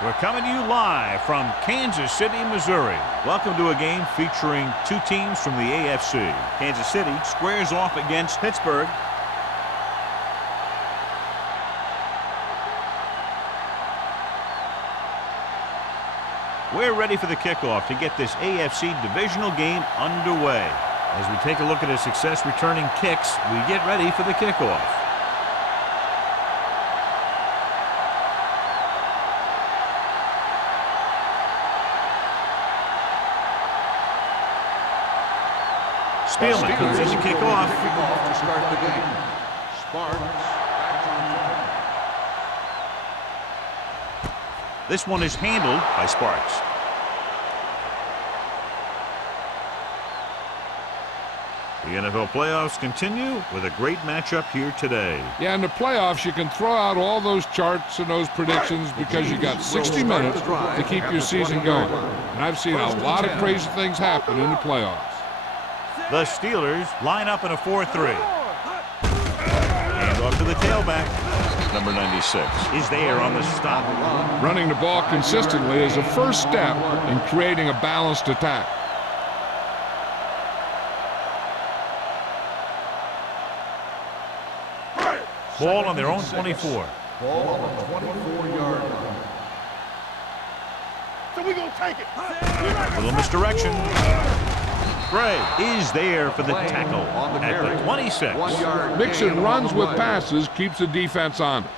We're coming to you live from Kansas City, Missouri. Welcome to a game featuring two teams from the AFC. Kansas City squares off against Pittsburgh. We're ready for the kickoff to get this AFC Divisional game underway. As we take a look at a success returning kicks, we get ready for the kickoff. Spielman comes in to kick off. To start the game. Sparks back to return. This one is handled by Sparks. The NFL playoffs continue with a great matchup here today. Yeah, in the playoffs, you can throw out all those charts and those predictions because you got 60 minutes to keep your season going. And I've seen a lot of crazy things happen in the playoffs. The Steelers line up in a 4-3. And off to the tailback. Number 96 is there on the stop. Running the ball consistently is a first step in creating a balanced attack. Ball on their own 24. Ball on the 24-yard line. So we're going to take it. Little misdirection. Gray is there for the tackle at the 26. Mixing runs with passes keeps the defense honest.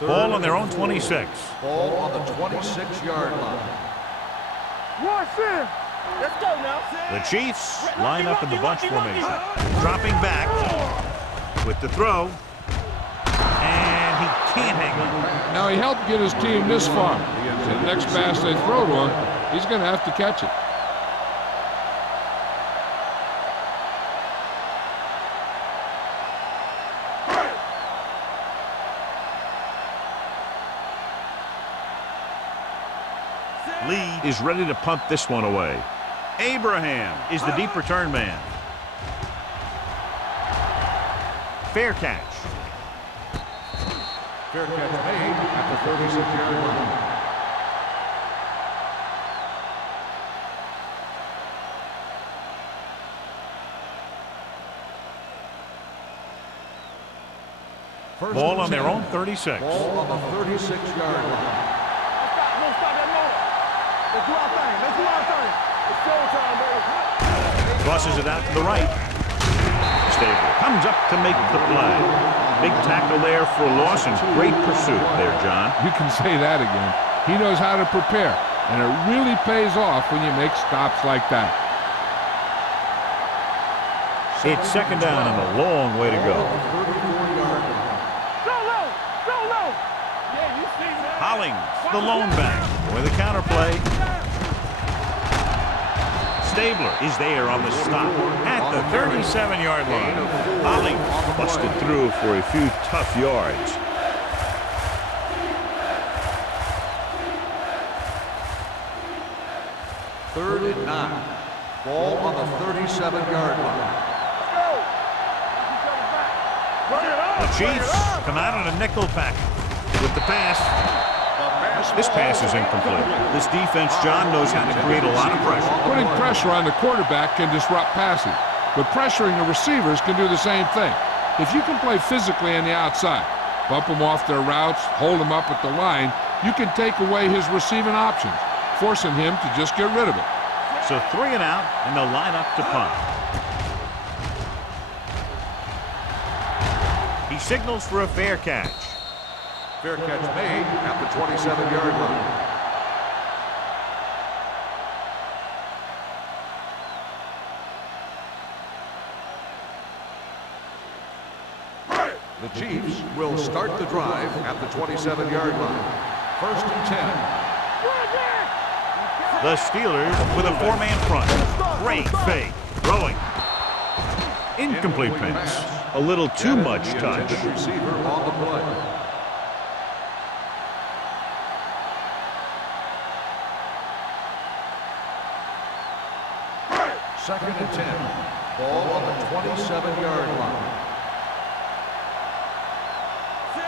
Ball on their own 26. Ball on the 26-yard line. Watch him. Let's go now. The Chiefs line up in the bunch formation. Dropping back with the throw. And he can't hang on. Now, he helped get his team this far. So the next pass they throw to him, he's going to have to catch it. Lee is ready to punt this one away. Abraham is the deep return man. Fair catch. Fair catch made at the 36-yard line. Ball on their own 36. Ball on the 36-yard line. Let's do our thing. Let's do our thing. It's showtime, baby. Crosses it out to the right. Stabler comes up to make the play. Big tackle there for a loss and great pursuit there, John. You can say that again. He knows how to prepare, and it really pays off when you make stops like that. It's second down and a long way to go. Go low. Go low. Yeah, you see that. Hollings, the lone back, with a counterplay. Stabler is there on the stop at the 37-yard line. Hollings busted through for a few tough yards. Third and 9. Ball on the 37-yard line. The Chiefs come out in a nickel pack with the pass. This pass is incomplete. This defense, John, knows how to create a lot of pressure. Putting pressure on the quarterback can disrupt passing, but pressuring the receivers can do the same thing. If you can play physically on the outside, bump them off their routes, hold them up at the line, you can take away his receiving options, forcing him to just get rid of it. So 3 and out, and they'll line up to punt. He signals for a fair catch. Fair catch made at the 27-yard line. The Chiefs will start the drive at the 27-yard line. First and 10. The Steelers with a 4-man front. Great fake. Throwing. Incomplete pass. A little too much touch. Receiver on the play. Second and 10. Ball on the 27-yard line.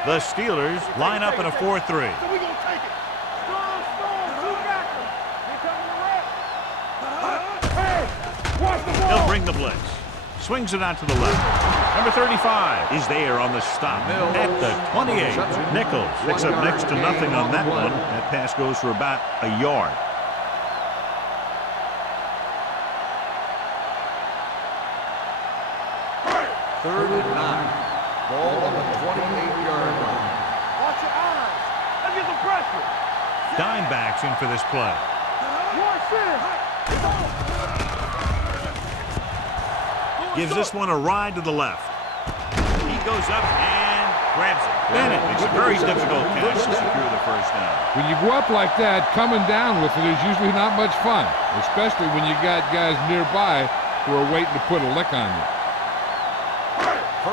The Steelers line up in a 4-3. So we gonna take it. Strong, two backers. Here coming the rest. Hey, watch the ball. They'll bring the blitz. Swings it out to the left. Number 35 is there on the stop at the 28. Nichols picks up next to nothing on that one. That pass goes for about a yard. Third and 9. Ball on the 28-yard line. Watch your eyes. Let's get some pressure. Dime backs in for this play. Gives this one a ride to the left. He goes up and grabs it. Bennett makes a very difficult catch to secure the first down. When you go up like that, coming down with it is usually not much fun, especially when you got guys nearby who are waiting to put a lick on you.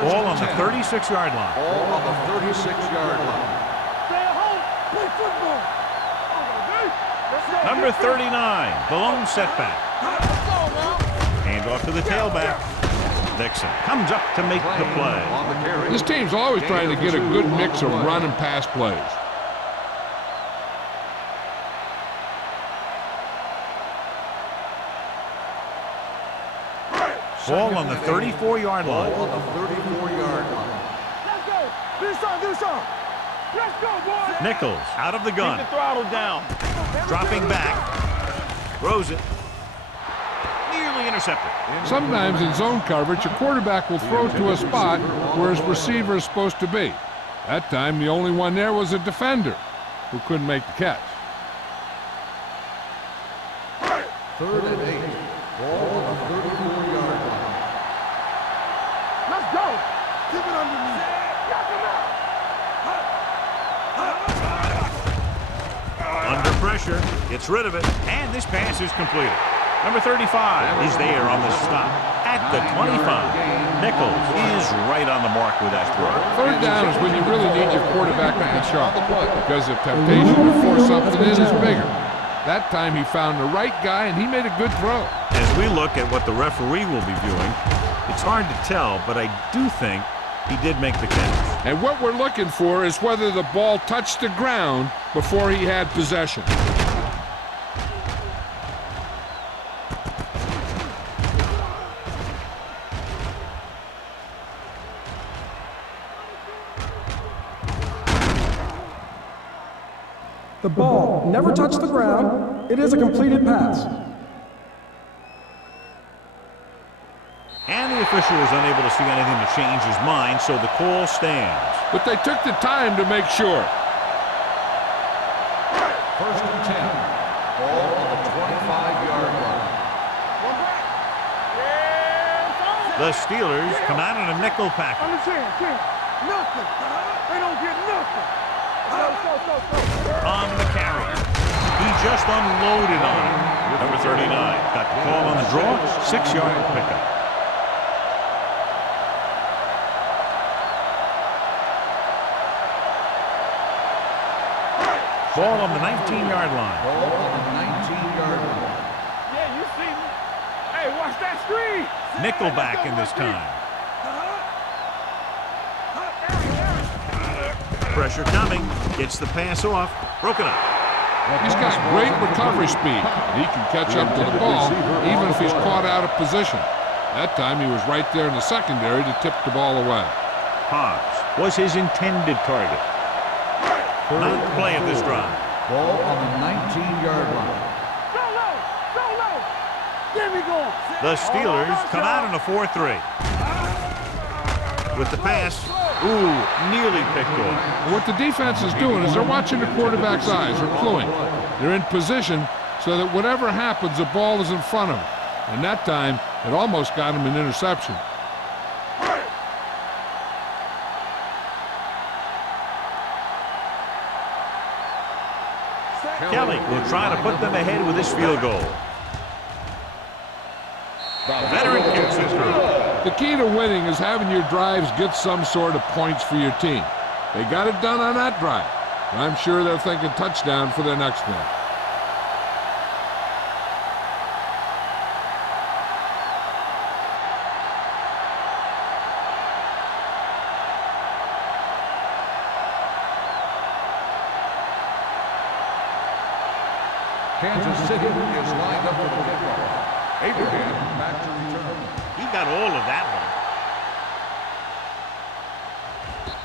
Ball on the 36-yard line. Ball on the 36-yard line. Stay at home. Play football. Number 39, the lone setback. Hand off to the tailback. Dixon comes up to make the play. This team's always trying to get a good mix of run and pass plays. Ball on the 34-yard line. Ball on the 34-yard line. Let's go. Do something. Let's go, boys. Nichols out of the gun. Keep the throttle down. Dropping back. Throws it. Nearly intercepted. Sometimes in zone coverage, a quarterback will throw to a spot where his receiver is supposed to be. That time, the only one there was a defender who couldn't make the catch. Third and 8. Ball on the 34-yard line. Let's go. Keep it underneath. Knock him out. Under pressure. Gets rid of it. And this pass is completed. Number 35 is there on the stop at the 25. Nichols is right on the mark with that throw. Third down is when you really need your quarterback to be sharp, because the temptation to force something in is bigger. That time he found the right guy and he made a good throw. As we look at what the referee will be viewing, it's hard to tell, but I do think he did make the catch. And what we're looking for is whether the ball touched the ground before he had possession. The ball never touched the ground. It is a completed pass. And the official was unable to see anything to change his mind, so the call stands. But they took the time to make sure. First and 10. Ball on the 25-yard line. The Steelers come out in a nickel package. Understand, kid. Nothing. They don't get nothing. On the carry. He just unloaded on him. Number 39 got the call on the draw. 6-yard pickup. Ball on the 19-yard line. Ball on the 19-yard line. Yeah, you see me. Hey, watch that screen. Nickelback in this time. Pressure coming. Gets the pass off. Broken up. He's got great recovery speed. He can catch up to the ball even if he's caught out of position. That time he was right there in the secondary to tip the ball away. Hobbs was his intended target. Ninth play of this drive. Ball on the 19-yard line. There we go. The Steelers come out in a 4-3. With the pass, nearly picked off. What the defense is doing is they're watching the quarterback's eyes. They're cluing. They're in position so that whatever happens, the ball is in front of him. And that time, it almost got him an interception. Kelly will try to put them ahead with this field goal. The veteran kicks it through. The key to winning is having your drives get some sort of points for your team. They got it done on that drive. I'm sure they're thinking touchdown for their next one. Kansas City is lined up for the kickoff. Abraham back to return. He got all of that one.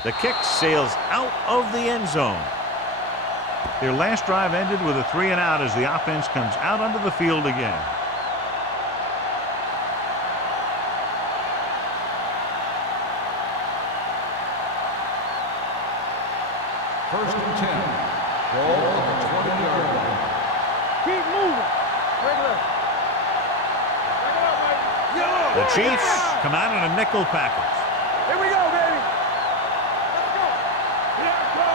The kick sails out of the end zone. Their last drive ended with a 3-and-out as the offense comes out onto the field again. First and 10. Ball on the 20-yard line. Keep moving. Break it up. Break it up, baby. The Chiefs come out in a nickel package. Here we go, baby. Let's go.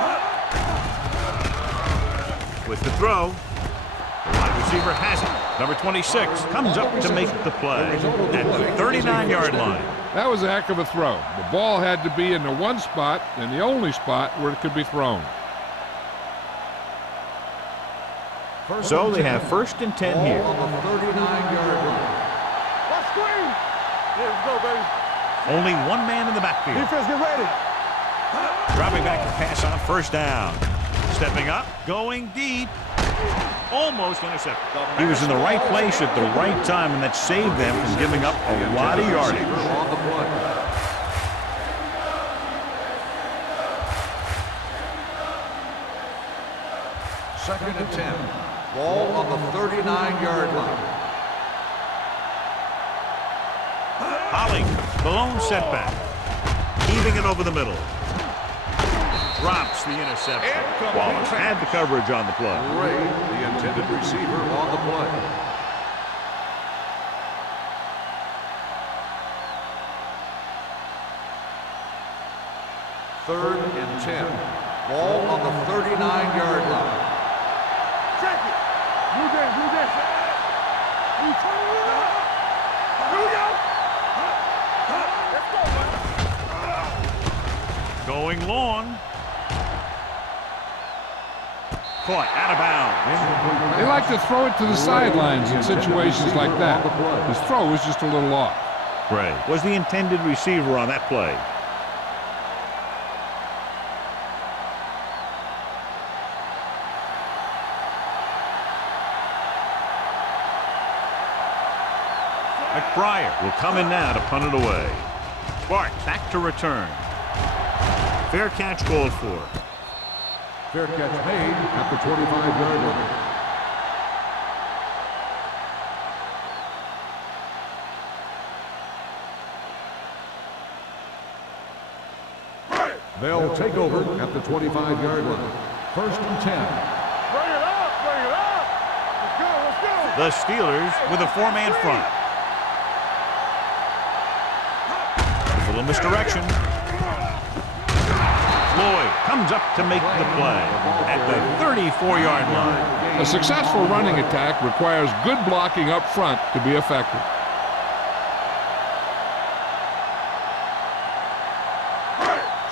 With the throw, the wide receiver has it. Number 26 comes up to make the play at the 39-yard line. That was a heck of a throw. The ball had to be in the one spot and the only spot where it could be thrown. So they have first and 10 here. On the 39-yard line. Let's screen. Here we go, baby. Only one man in the backfield. Defense, get ready. Dropping back to pass on first down. Stepping up, going deep. Almost intercepted. He was in the right place at the right time, and that saved them from giving up a lot of yardage. On the play. Second and 10. Ball on the 39-yard line. Holly, the lone setback. Heaving it over the middle. Drops the interception. Wallace had the coverage on the play. Ray, the intended receiver, on the play. Third and 10. Ball on the 39-yard line. Check it. Move this, move this. You turn it up. Here we go. Let's go, man. Going long. Caught out of bounds. They like to throw it to the sidelines in situations like that. His throw was just a little off. Gray was the intended receiver on that play. McBriar will come in now to punt it away. Bart back to return. Fair catch called for. Fair catch made at the 25-yard line. They'll take over at the 25-yard line. First and 10. Bring it up, bring it up. Let's go, let's go. The Steelers with a four-man front. A little misdirection. Floyd comes up to make the play at the 34-yard line. A successful running attack requires good blocking up front to be effective.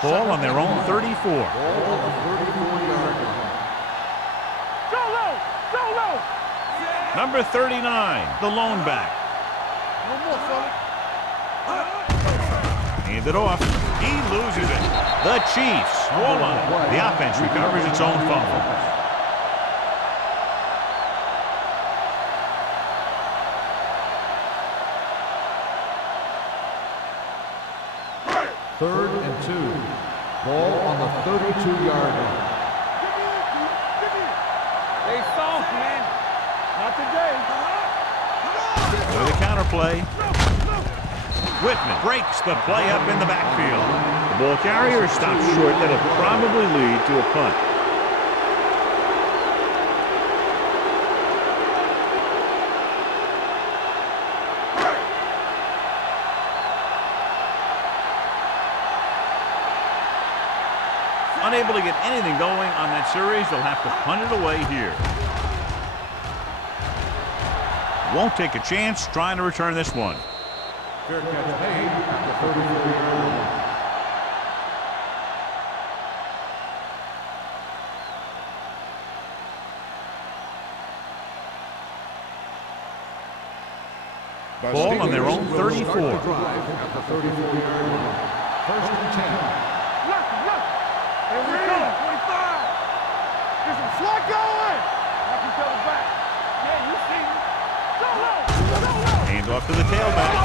Ball on their own 34. Ball on the 34-yard line. Go low, go low. Number 39, the lone back. No more, fella. Hand it off. He loses it. The Chiefs roll on it. The offense recovers its own fumble. Third and 2. Ball on the 32-yard line. They soft, man. Not today. With a counter play. Whitman breaks the play up in the backfield. The ball carrier stops short. That'll probably lead to a punt. Unable to get anything going on that series, they'll have to punt it away here. Won't take a chance trying to return this one. Fair catch made at the 34-yard line. Ball on their own 34. Start the drive at the 34-yard line. First and 10. Look, look. Here we go. 25. Get some slack going. Knock each other back. Off to the tailback.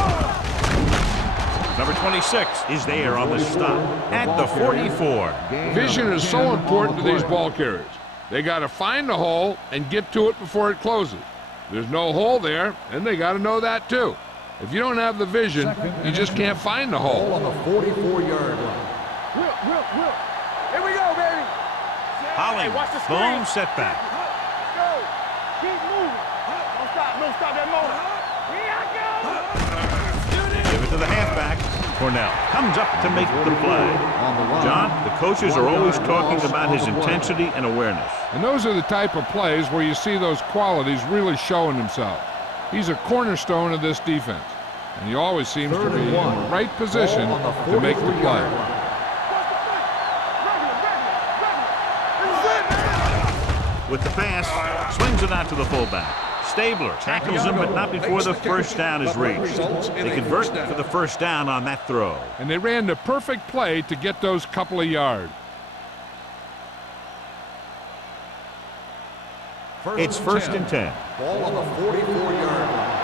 Number 26 is there on the stop at the 44. Vision is so important to these ball carriers. They got to find the hole and get to it before it closes. There's no hole there, and they got to know that too. If you don't have the vision, you just can't find the hole. On the 44-yard line. Whip. Here we go, baby. Hollings, watch the boom, screen. setback. Go. Keep moving. Don't stop that motor. Here I go. Give it to the halfback. Cornell comes up to make the play. On the line. John, the coaches are always talking about his intensity and awareness. And those are the type of plays where you see those qualities really showing themselves. He's a cornerstone of this defense, and he always seems to be in the right position to make the play. With the pass, swings it out to the fullback. Stabler tackles him, but not before the first down is reached. They convert for the first down on that throw. And they ran the perfect play to get those couple of yards. It's first and 10. Ball on the 44-yard line.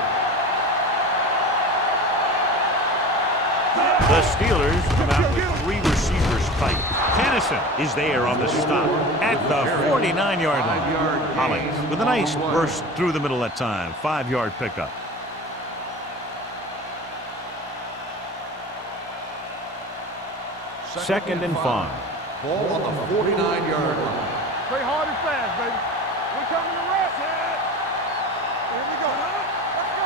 The Steelers come out with 3 receivers tight. Tennyson is there on the stop at the 49-yard line. Hollings with a nice burst through the middle that time. 5-yard pickup. Second and 5. Ball on the 49-yard line. Play hard and fast, baby. We're coming to rest. Here we go. Let's go.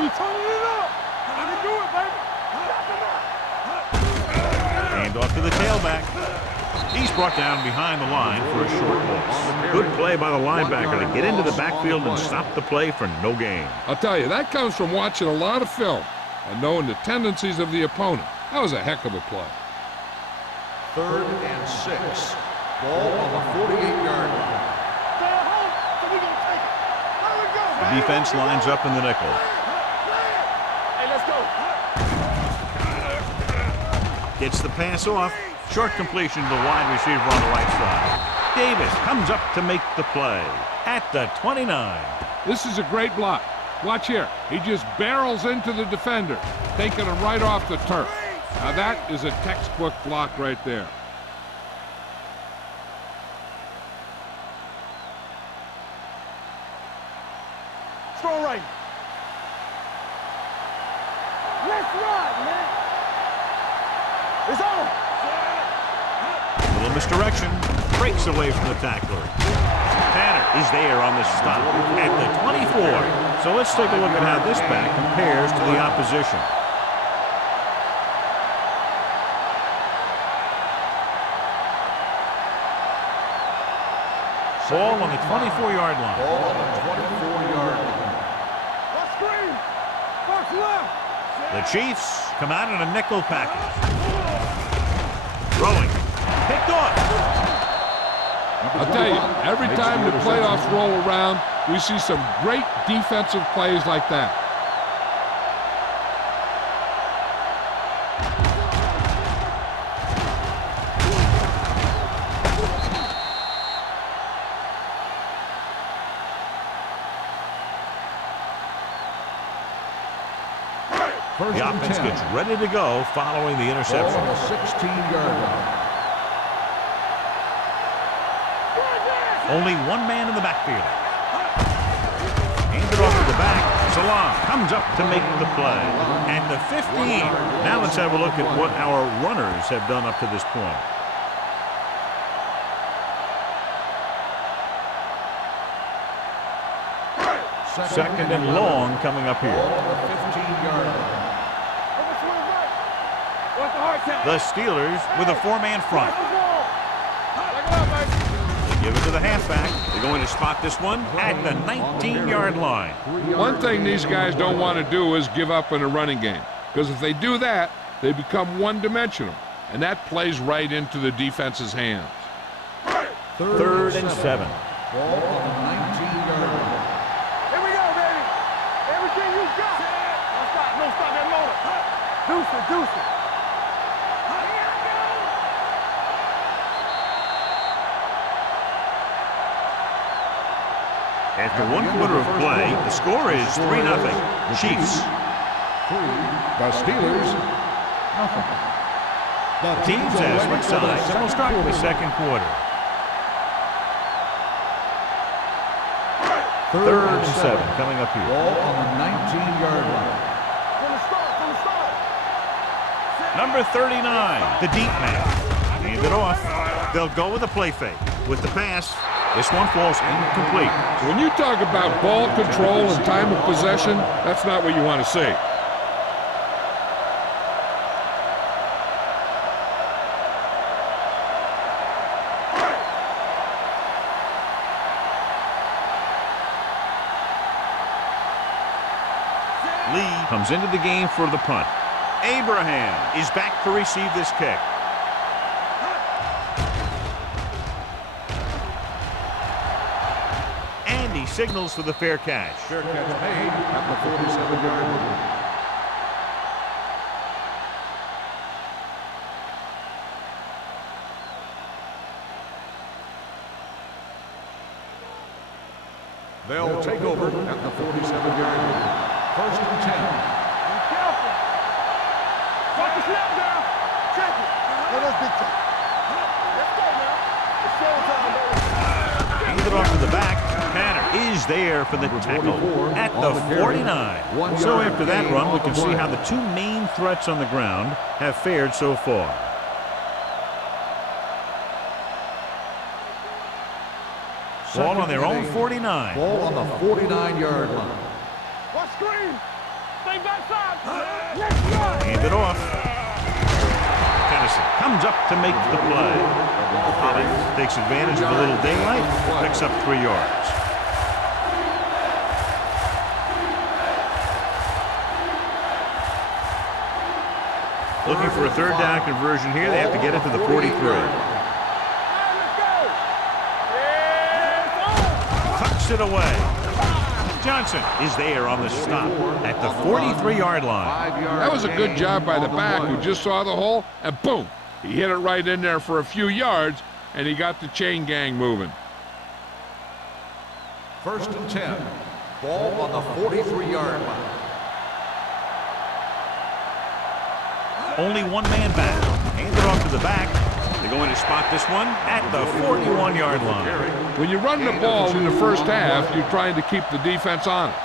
We turning it up. We can do it, baby. Stop him up. Hand off to the tailback. He's brought down behind the line for a short loss. Good play by the linebacker to get into the backfield and stop the play for no gain. I'll tell you, that comes from watching a lot of film and knowing the tendencies of the opponent. That was a heck of a play. 3rd and 6. Ball on the 48-yard line. Stay at home, so we gonna take it. There we go, The baby. defense lines up in the nickel. Hey, let's go. Gets the pass off. Short completion to the wide receiver on the right side. Davis comes up to make the play at the 29. This is a great block. Watch here. He just barrels into the defender, taking him right off the turf. Now that is a textbook block right there. Strong right. Let's ride, man. It's on. A little misdirection. Breaks away from the tackler. Tanner is there on the stop at the 24. So let's take a look at how this back compares to the opposition. Ball on the 24-yard line. Ball on the 24-yard line. Let's screen. First left. The Chiefs come out in a nickel package. Throwing. Picked off. I'll tell you, every time the playoffs roll around, we see some great defensive plays like that. The offense gets ready to go following the interception. Ball on the 16-yard line. Only one man in the backfield. Handed off to the back. Salam comes up to make the play. At the 15. Now let's have a look at what our runners have done up to this point. Second and long coming up Ball here. on the 15-yard line. Over to the right. Watch the hard count. The Steelers with a 4-man front. Take it up, baby. Give it to the halfback. They're going to spot this one at the 19-yard line. One thing these guys don't want to do is give up in a running game, because if they do that, they become one-dimensional, and that plays right into the defense's hands. 3rd and 7. Ball on the 19-yard line. Here we go, baby. Everything you got. Don't stop that motor. Deuce it. After 1 quarter of play, the score is 3-0. Chiefs. 3. The Steelers, nothing. The Teams have switched sides, and we'll start with the second quarter. 3rd and 7 coming up here. Ball on the 19-yard line. Number 39, the deep man. Hand it off. They'll go with a play fake. With the pass, this one falls incomplete. So when you talk about ball control and time of possession, that's not what you want to see. Lee comes into the game for the punt. Abraham is back to receive this kick. And he signals for the fair catch. Fair catch made at the 47-yard line. They'll take over at the 47-yard line. 1st and 10. Be careful. Fuck the snap down. Check it. Let us big time. Let's go now. It's showtime, baby. Hand it off to the back. Tanner is there for the tackle at the 49. So after that run, we can see how the 2 main threats on the ground have fared so far. Ball on their own 49. Ball on the 49-yard line. Watch screen. Stay backside. Let's go. Hand it off. Tennessee comes up to make the play. Hollins takes advantage of a little daylight, picks up 3 yards. Looking for a 3rd down conversion here. They have to get it to the 43. Tucks it away. Johnson is there on the stop at the 43-yard line. That was a good job by the back who just saw the hole, and boom, he hit it right in there for a few yards, and he got the chain gang moving. 1st and 10. Ball on the 43-yard line. Only 1 man back. Hand it off to the back. They're going to spot this one at the 41-yard line. When you run the ball in the first half, you're trying to keep the defense honest.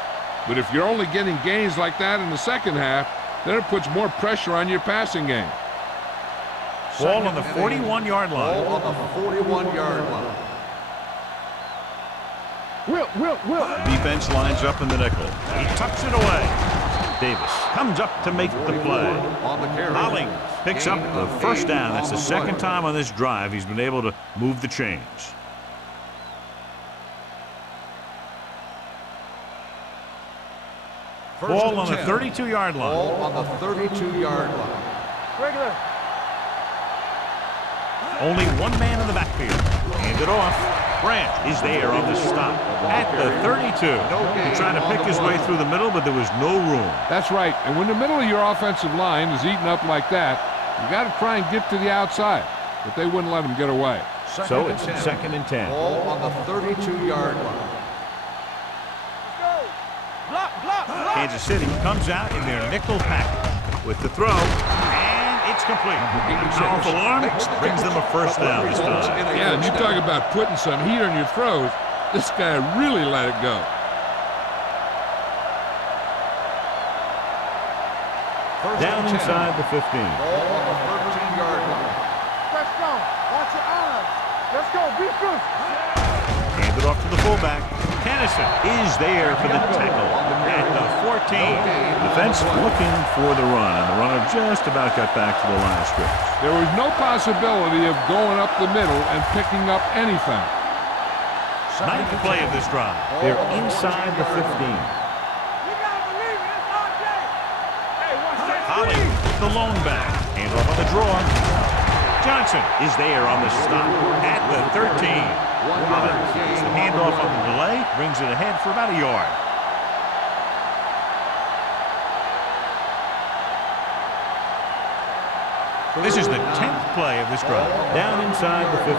But if you're only getting gains like that in the second half, then it puts more pressure on your passing game. Ball on the 41-yard line. Ball on the 41-yard line. Will. Defense lines up in the nickel. He tucks it away. Davis comes up to make the play. On the carry. Hollins picks up the 1st down. That's the 2nd time on this drive he's been able to move the chains. Ball on the 32-yard line. Ball on the 32-yard line. Regular. Only 1 man in the backfield. Hand it off. Branch is there on the stop at the 32. He's trying to pick his way through the middle, but there was no room. That's right. And when the middle of your offensive line is eaten up like that, you got to try and get to the outside. But they wouldn't let him get away. So it's 2nd and 10. Ball on the 32-yard line. Block. Kansas City comes out in their nickel package with the throw, and it's complete. Powerful arm brings them a 1st down this time. Yeah, and you talk about putting some heat on your throws. This guy really let it go. Down inside the 15. Ball on the 13-yard line. Touchdown. Watch your eyes. Let's go. Be good. Hand it off to the fullback. Tennyson is there for the tackle at the 14. Defense looking for the run, and the runner just about got back to the line of scrimmage. There was no possibility of going up the middle and picking up anything. 9th play of this drive. They're inside the 15. You gotta believe it. It's RJ. Hey, watch that. Holly, the lone back. Hand off on the draw. Johnson is there on the stop at the 13. Hollins gets the handoff on the delay, brings it ahead for about a yard. This is the 10th play of this drive. Down inside the 15.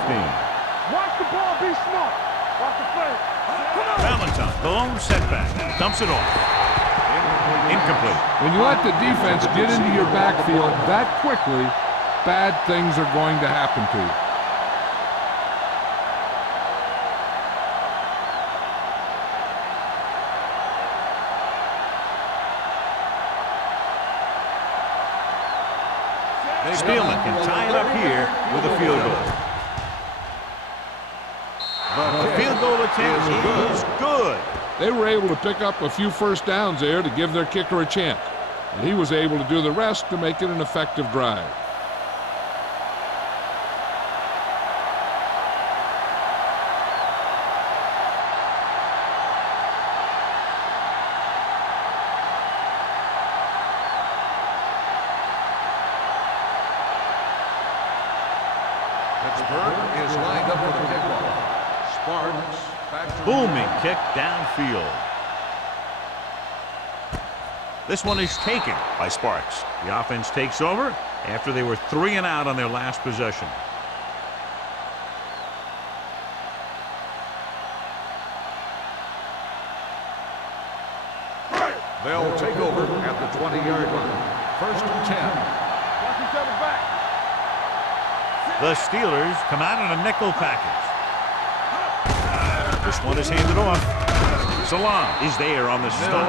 Watch the ball. Be smart. Watch the play. Come on. Valentine, the lone setback, dumps it off. Incomplete. When you let the defense get into your backfield that quickly, bad things are going to happen to you. Spielman can tie it up here with a field goal. The field goal attempt is good. They were able to pick up a few first downs there to give their kicker a chance. And he was able to do the rest to make it an effective drive. Pittsburgh is lined up for the kickoff. Sparks back to Booming kick downfield. This one is taken by Sparks. The offense takes over after they were 3 and out on their last possession. They'll take over at the 20-yard line. 1st and 10. Watch each other back. The Steelers come out in a nickel package. This one is handed off. Salam is there on the stop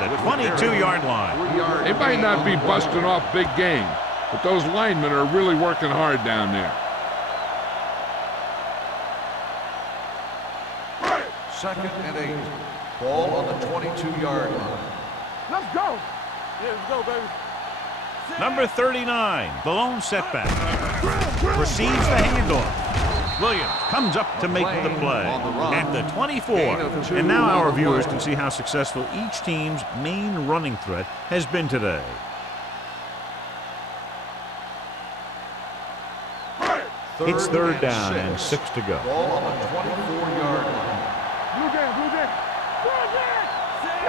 at the 22-yard line. They might not be busting off big game, but those linemen are really working hard down there. 2nd and 8. Ball on the 22-yard line. Let's go. Yeah, let's go, baby. Number 39, the lone setback, receives the handoff. Williams comes up to make the play at the 24. And now our viewers can see how successful each team's main running threat has been today. It's 3rd down and 6 to go. Ball on the 24-yard line. Blue game, blue game. Blue game.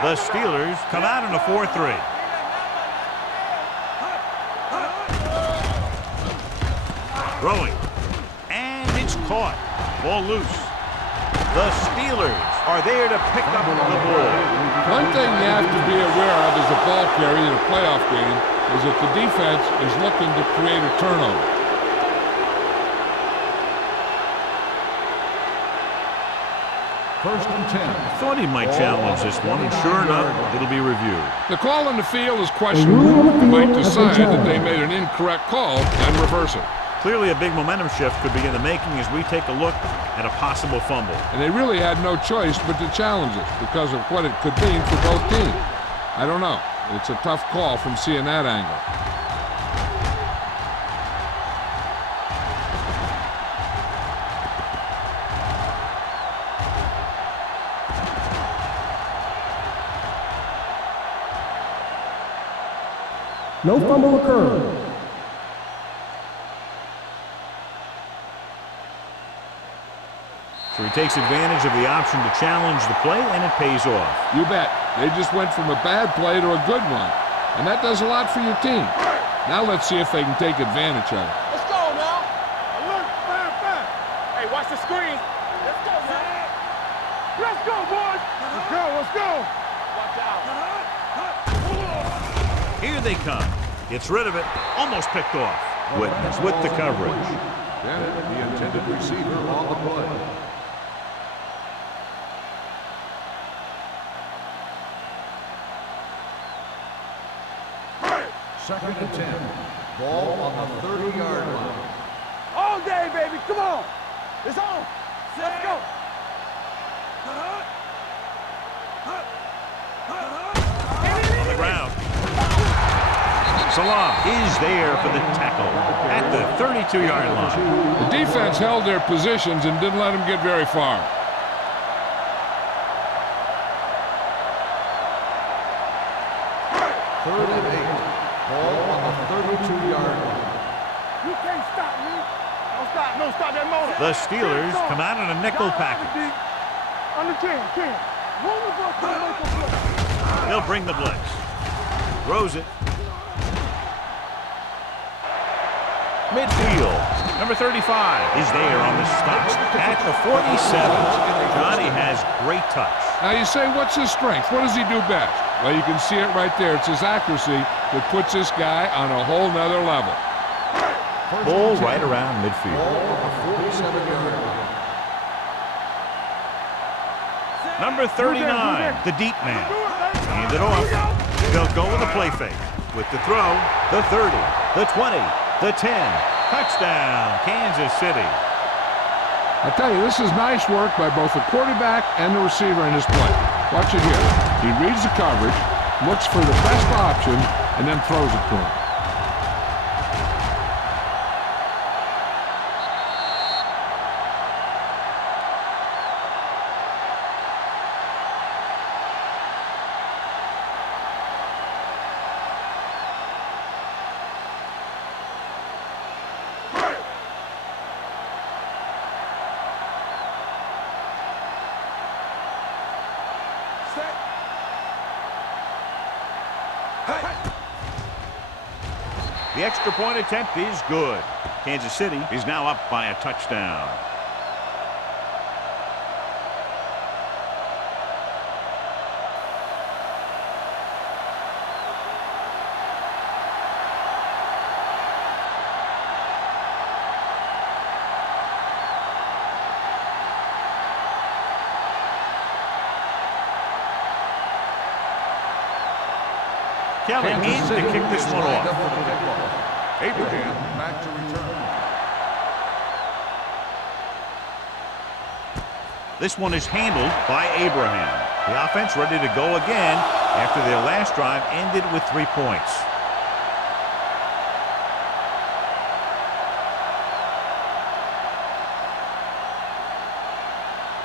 The Steelers come out in a 4-3. Throwing. And it's caught. Ball loose. The Steelers are there to pick up the ball. One thing you have to be aware of as a ball carrier in a playoff game is that the defense is looking to create a turnover. First and 10. I thought he might challenge this one, and sure enough, it'll be reviewed. The call on the field is questionable. They might decide that they made an incorrect call and reverse it. Clearly a big momentum shift could be in the making as we take a look at a possible fumble. And they really had no choice but to challenge it because of what it could mean for both teams. I don't know. It's a tough call from seeing that angle. No fumble occurred. So he takes advantage of the option to challenge the play, and it pays off. You bet. They just went from a bad play to a good one. And that does a lot for your team. Now let's see if they can take advantage of it. Let's go now. Alert, fire. Hey, watch the screen. Let's go, man. Let's go, boys. Let's go, let's go. Watch out. Here they come. Gets rid of it. Almost picked off. Whitman's with the coverage. Then the intended receiver on the play. Second and 10. Ball on the 30-yard line. All day, baby. Come on. It's on. Let's go. On the ground. Salam is there for the tackle at the 32-yard line. The defense held their positions and didn't let them get very far. Third and 8. Ball on the 32-yard line. You can't stop me. Don't stop. No, stop that motor. The Steelers come out in a nickel package. Under 10. Roll the ball to the local play. They'll bring the blitz. Throws it. midfield. Number 35 is there on the stumps at the 47. Johnny has great touch. Now you say, what's his strength? What does he do best? Well, you can see it right there. It's his accuracy that puts this guy on a whole nother level. Ball right around midfield. Ball on the 47-yard line. Number 39, the deep man. Hand it off. They'll go with a play fake. With the throw, the 30, the 20, the 10. Touchdown, Kansas City. I tell you, this is nice work by both the quarterback and the receiver in his play. Watch it here. He reads the coverage, looks for the best option, and then throws it to him. The extra point attempt is good. Kansas City is now up by a touchdown. Kelly needs to kick this one off. Abraham back to return. This one is handled by Abraham. The offense ready to go again after their last drive ended with 3 points.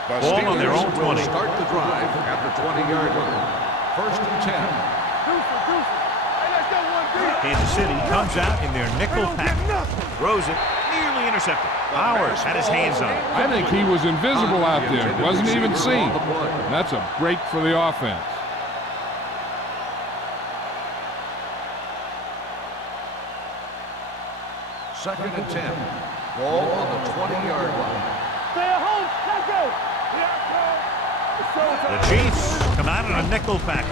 Ball on their own 20. Start the drive at the 20-yard line. 1st and 10. Kansas City comes out in their nickel pack. Throws it, nearly intercepted. Powers had his hands on it. I think he was invisible out there. Wasn't even seen. That's a break for the offense. Second and 10. Ball on the 20-yard line. Stay at home. Let's go. The Chiefs come out in a nickel pack.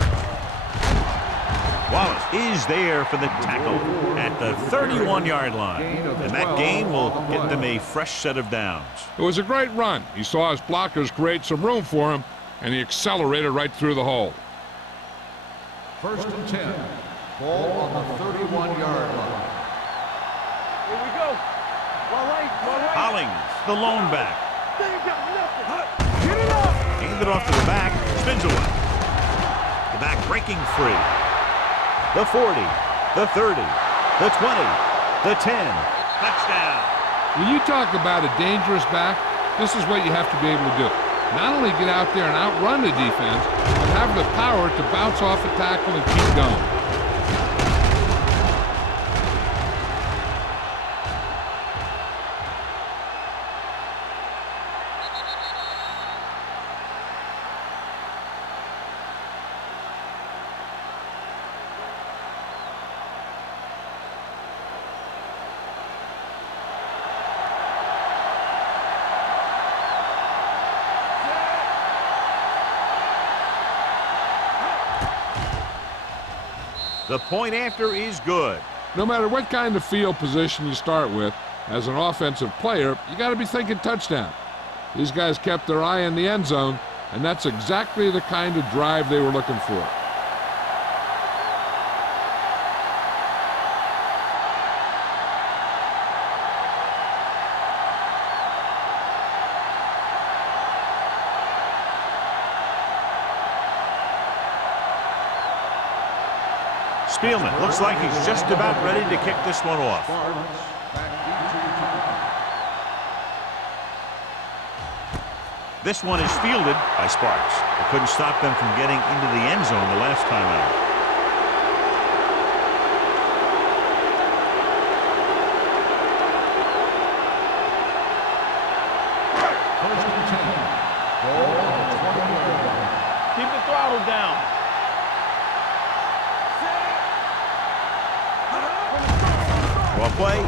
Wallace is there for the tackle at the 31-yard line. And that gain will get them a fresh set of downs. It was a great run. He saw his blockers create some room for him, and he accelerated right through the hole. 1st and 10. Ball on the 31-yard line. Here we go. Hollings, the lone back. They ain't got nothing. Get it up. Hand it off to the back. Spins away. The back breaking free. The 40, the 30, the 20, the 10. Touchdown. When you talk about a dangerous back, this is what you have to be able to do. Not only get out there and outrun the defense, but have the power to bounce off a tackle and keep going. The point after is good. No matter what kind of field position you start with, as an offensive player, you got to be thinking touchdown. These guys kept their eye on the end zone, and that's exactly the kind of drive they were looking for. Spielman looks like he's just about ready to kick this one off. This one is fielded by Sparks. It couldn't stop them from getting into the end zone the last time out. Keep the throttle down. Well play.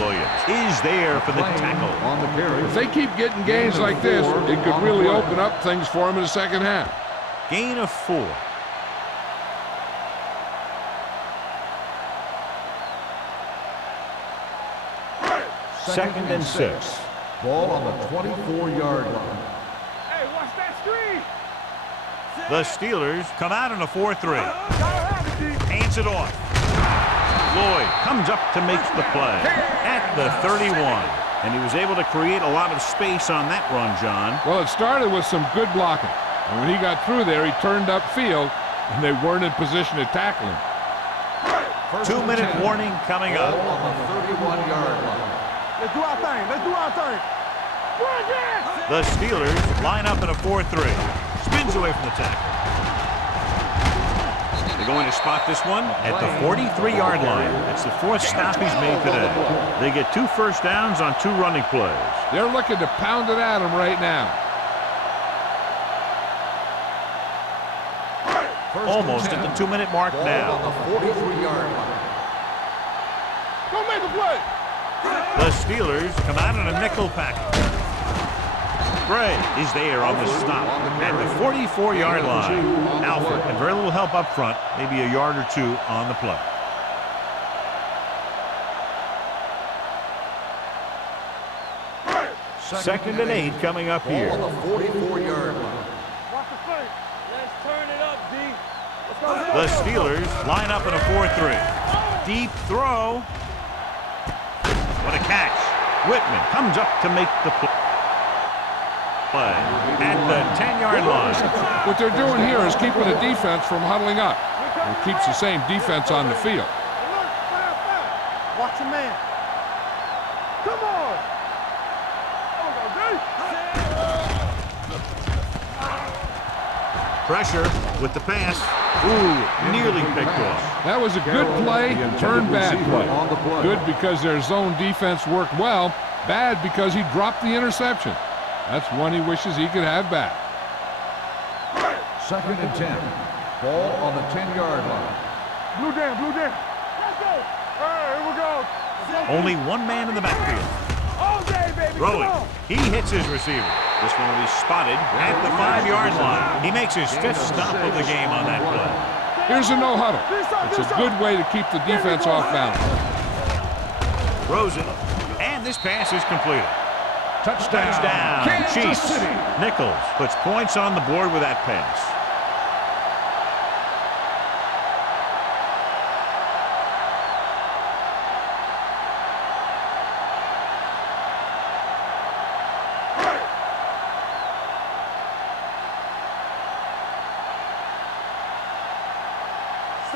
Williams is there for the tackle. On the carry. If they keep getting gains like this, it could really open up things for them in the second half. Gain of 4. Second and 6. Ball on the 24-yard line. Hey, watch that screen. The Steelers come out in a 4-3. Gotta have it, D. Hands it off. Lloyd comes up to make the play at the 31. And he was able to create a lot of space on that run, John. Well, it started with some good blocking. And when he got through there, he turned upfield, and they weren't in position to tackle him. 2-minute warning coming Ball up. on the 31-yard line. Let's do our thing. Let's do our thing. Run, yeah. The Steelers line up in a 4-3. Spins away from the tackle. They're going to spot this one at the 43-yard line. That's the 4th stop he's made today. They get 2 first downs on 2 running plays. They're looking to pound it at him right now. Almost at the 2-minute mark Ball now. on the 43-yard line. Go make a play. The Steelers come out in a nickel package. Gray is there on the stop at the 44-yard line. Alford had very little help up front, maybe a yard or 2 on the play. Second and 8 coming up Ball here. on the 44-yard line. Watch the fake. Let's turn it up, D. Let's go. The Steelers line up in a 4-3. Deep throw. What a catch. Whitman comes up to make the play at the 10-yard line. What they're doing here is keeping the defense from huddling up. It keeps the same defense on the field. Look, fast. Watch your man. Come on. Pressure with the pass. Ooh, nearly picked off. That was a good play, turned bad play. Good because their zone defense worked well. Bad because he dropped the interception. That's one he wishes he could have back. Second and 10. Ball on the 10-yard line. Blue down, blue down. Let's go. All right, here we go. Only one man in the backfield. All day, baby. Throwing. He hits his receiver. This one will be spotted at the 5-yard line. He makes his 5th stop of the game on that play. Here's a no huddle. It's a good way to keep the defense off balance. Throws it. And this pass is completed. Touchdown. Chiefs. Nichols puts points on the board with that pass.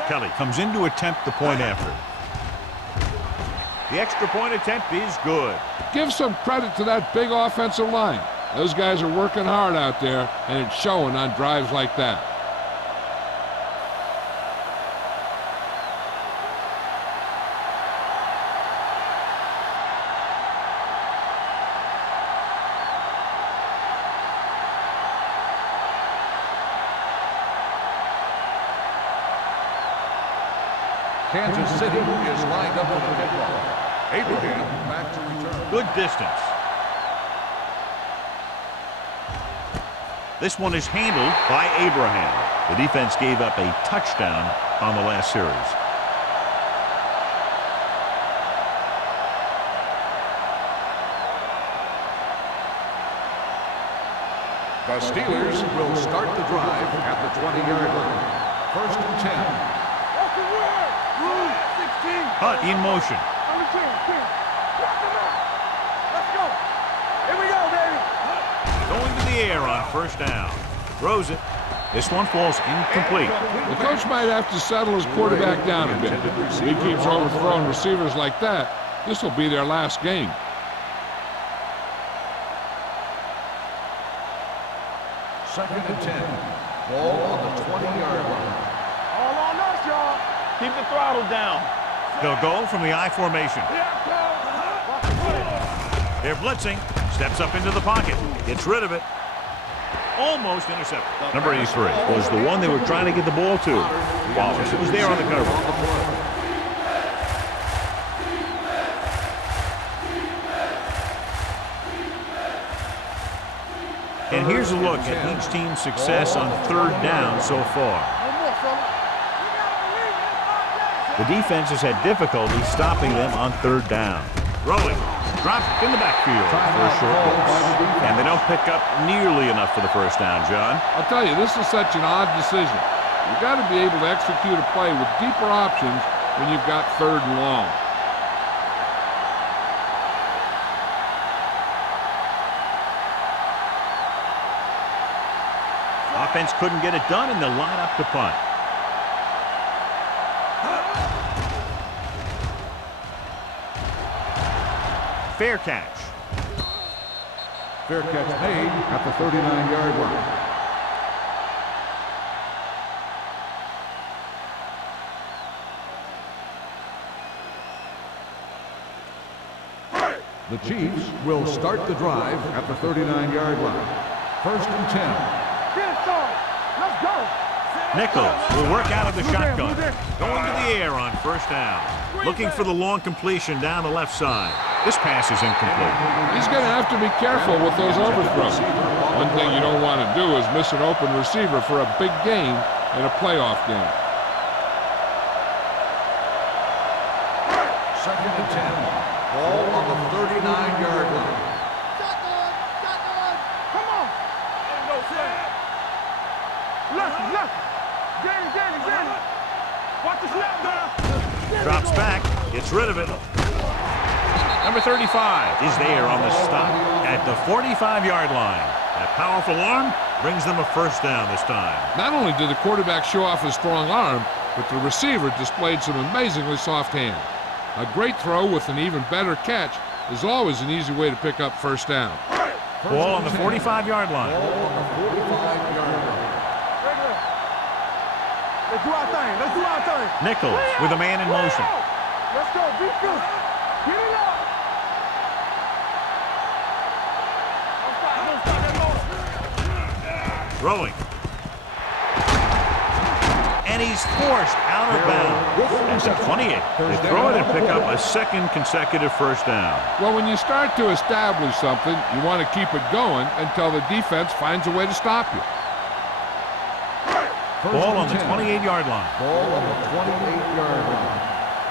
Kelly comes in to attempt the point after. The extra point attempt is good. Give some credit to that big offensive line. Those guys are working hard out there, and it's showing on drives like that. Kansas City is lined up on the kickoff. Abraham back to return. Good distance. This one is handled by Abraham. The defense gave up a touchdown on the last series. The Steelers will start the drive at the 20-yard line. First and 10. Walk the word. Blue 16. Hunt in motion. On the 10. Walk them out. Let's go. Here we go, baby. Going to the air on first down. Throws it. This one falls incomplete. The coach might have to settle his quarterback down a bit. If he keeps overthrowing receivers like that, this will be their last game. Second and 10. Ball on the 20-yard line. All on us, y'all. Keep the throttle down. They'll go from the I formation. Here I come. Watch the play. They're blitzing. Steps up into the pocket. Gets rid of it. Almost intercepted. Number 83 was the one they were trying to get the ball to. Wallace was there on the cover. And here's a look at each team's success on third down so far. The defense has had difficulty stopping them on third down. Rolling. Dropped in the backfield for a short loss. And they don't pick up nearly enough for the first down, John. I'll tell you, this is such an odd decision. You've got to be able to execute a play with deeper options when you've got third and long. Offense couldn't get it done, and they'll line up to punt. Fair catch. Fair catch made at the 39-yard line. The Chiefs will start the drive at the 39-yard line. 1st and 10. Let's go. Nichols will work out of the shotgun. Going to the air on first down. Looking for the long completion down the left side. This pass is incomplete. He's going to have to be careful with those overthrows. One thing you don't want to do is miss an open receiver for a big gain in a playoff game. 2nd and 10. Ball on the 39-yard line. Come on. Left. Danny. Watch the snap now. Drops back. Gets rid of it. Number 35 is there on the stop at the 45-yard line. That powerful arm brings them a first down this time. Not only did the quarterback show off his strong arm, but the receiver displayed some amazingly soft hands. A great throw with an even better catch is always an easy way to pick up first down. Ball on the 45-yard line. Ball on the 45-yard line. Let's do our thing. Nichols with a man in motion. Let's go. Be good. Get it up. Throwing. And he's forced out of bounds. That's a 28. They throw it and pick up a second consecutive first down. Well, when you start to establish something, you want to keep it going until the defense finds a way to stop you. Ball on the 28-yard line. Ball on the 28-yard line.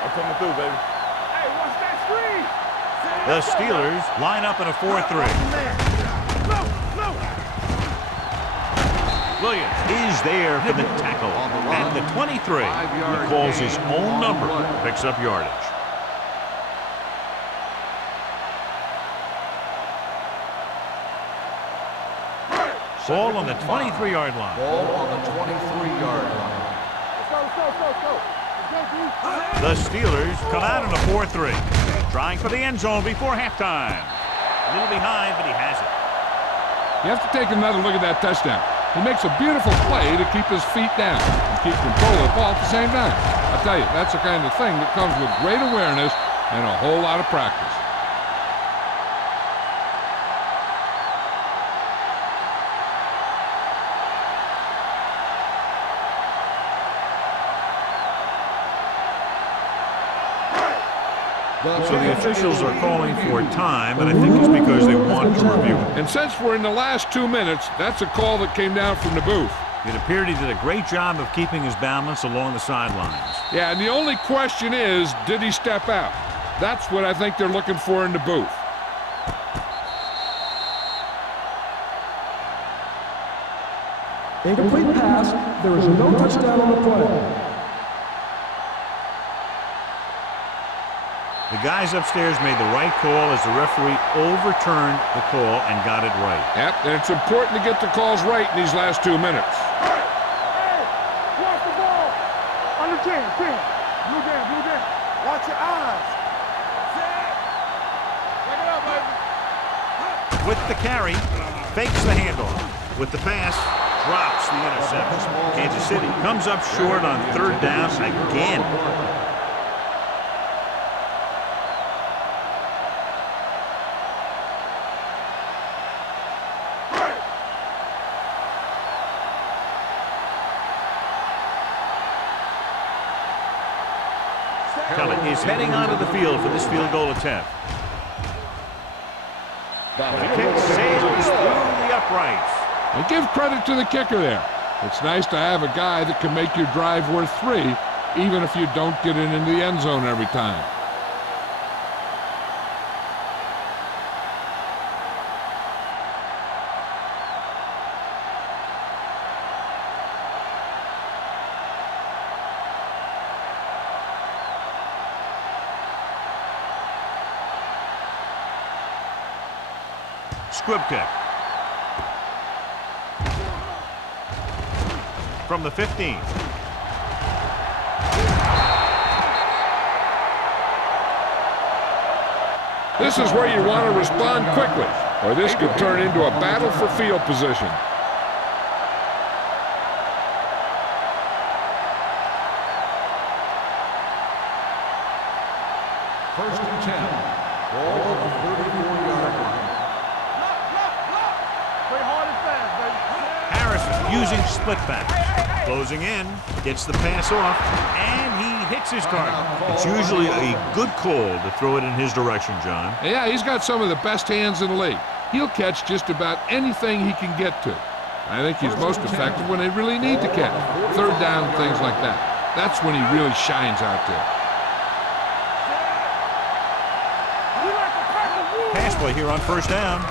I'm coming through, baby. Hey, watch that screen. The Steelers line up in a 4-3. No. Williams is there for the tackle. At the 23, he calls his own number, picks up yardage. Ball on the 23-yard line. Ball on the 23-yard line. The Steelers come out in a 4-3. Trying for the end zone before halftime. A little behind, but he has it. You have to take another look at that touchdown. He makes a beautiful play to keep his feet down and keep control of the ball at the same time. I tell you, that's the kind of thing that comes with great awareness and a whole lot of practice. So the officials are calling for time, and I think it's because they want to review it. And since we're in the last 2 minutes, that's a call that came down from the booth. It appeared he did a great job of keeping his balance along the sidelines. Yeah, and the only question is, did he step out? That's what I think they're looking for in the booth. Incomplete pass. There is no touchdown on the play. The guys upstairs made the right call as the referee overturned the call and got it right. Yep, and it's important to get the calls right in these last 2 minutes. Hey, watch the ball. Under 10. Blue down. Watch your eyes. Check it out, baby. With the carry, fakes the handoff. With the pass, drops the interception. Kansas City comes up short on third down again. Kelly is heading onto the field for this field goal attempt. The kick sails through the upright. And give credit to the kicker there. It's nice to have a guy that can make your drive worth 3, even if you don't get it into the end zone every time. Squib kick. From the 15. This is where you want to respond quickly, or this could turn into a battle for field position. First and 10. Ball on the 34-yard line. Play hard and fast, baby. Harrison using split back. Closing in, gets the pass off, and he hits his target. It's usually a good call to throw it in his direction, John. Yeah, he's got some of the best hands in the league. He'll catch just about anything he can get to. I think he's most effective when they really need to catch. Third down, things like that. That's when he really shines out there. Pass play here on first down.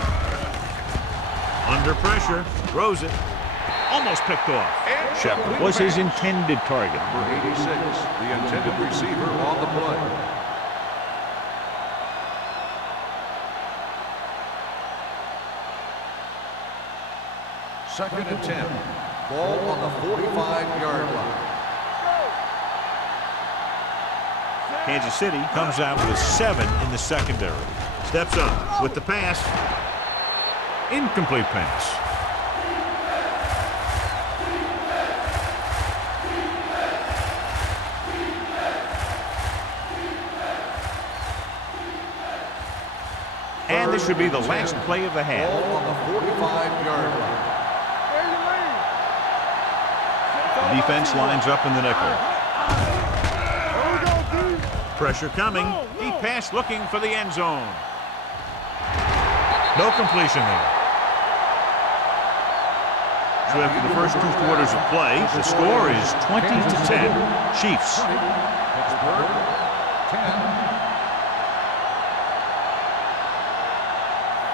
Under pressure, throws it. Almost picked off. Shepard was his intended target. Number 86, the intended receiver on the play. Second and 10. Ball on the 45-yard line. Kansas City comes out with 7 in the secondary. Steps up with the pass. Incomplete pass. And this should be the last play of the half. Ball on the 45-yard line. The defense lines up in the nickel. Pressure coming. Deep pass looking for the end zone. No completion there. So after the first 2 quarters of play, the score is 20-10. Chiefs. Pittsburgh, 10.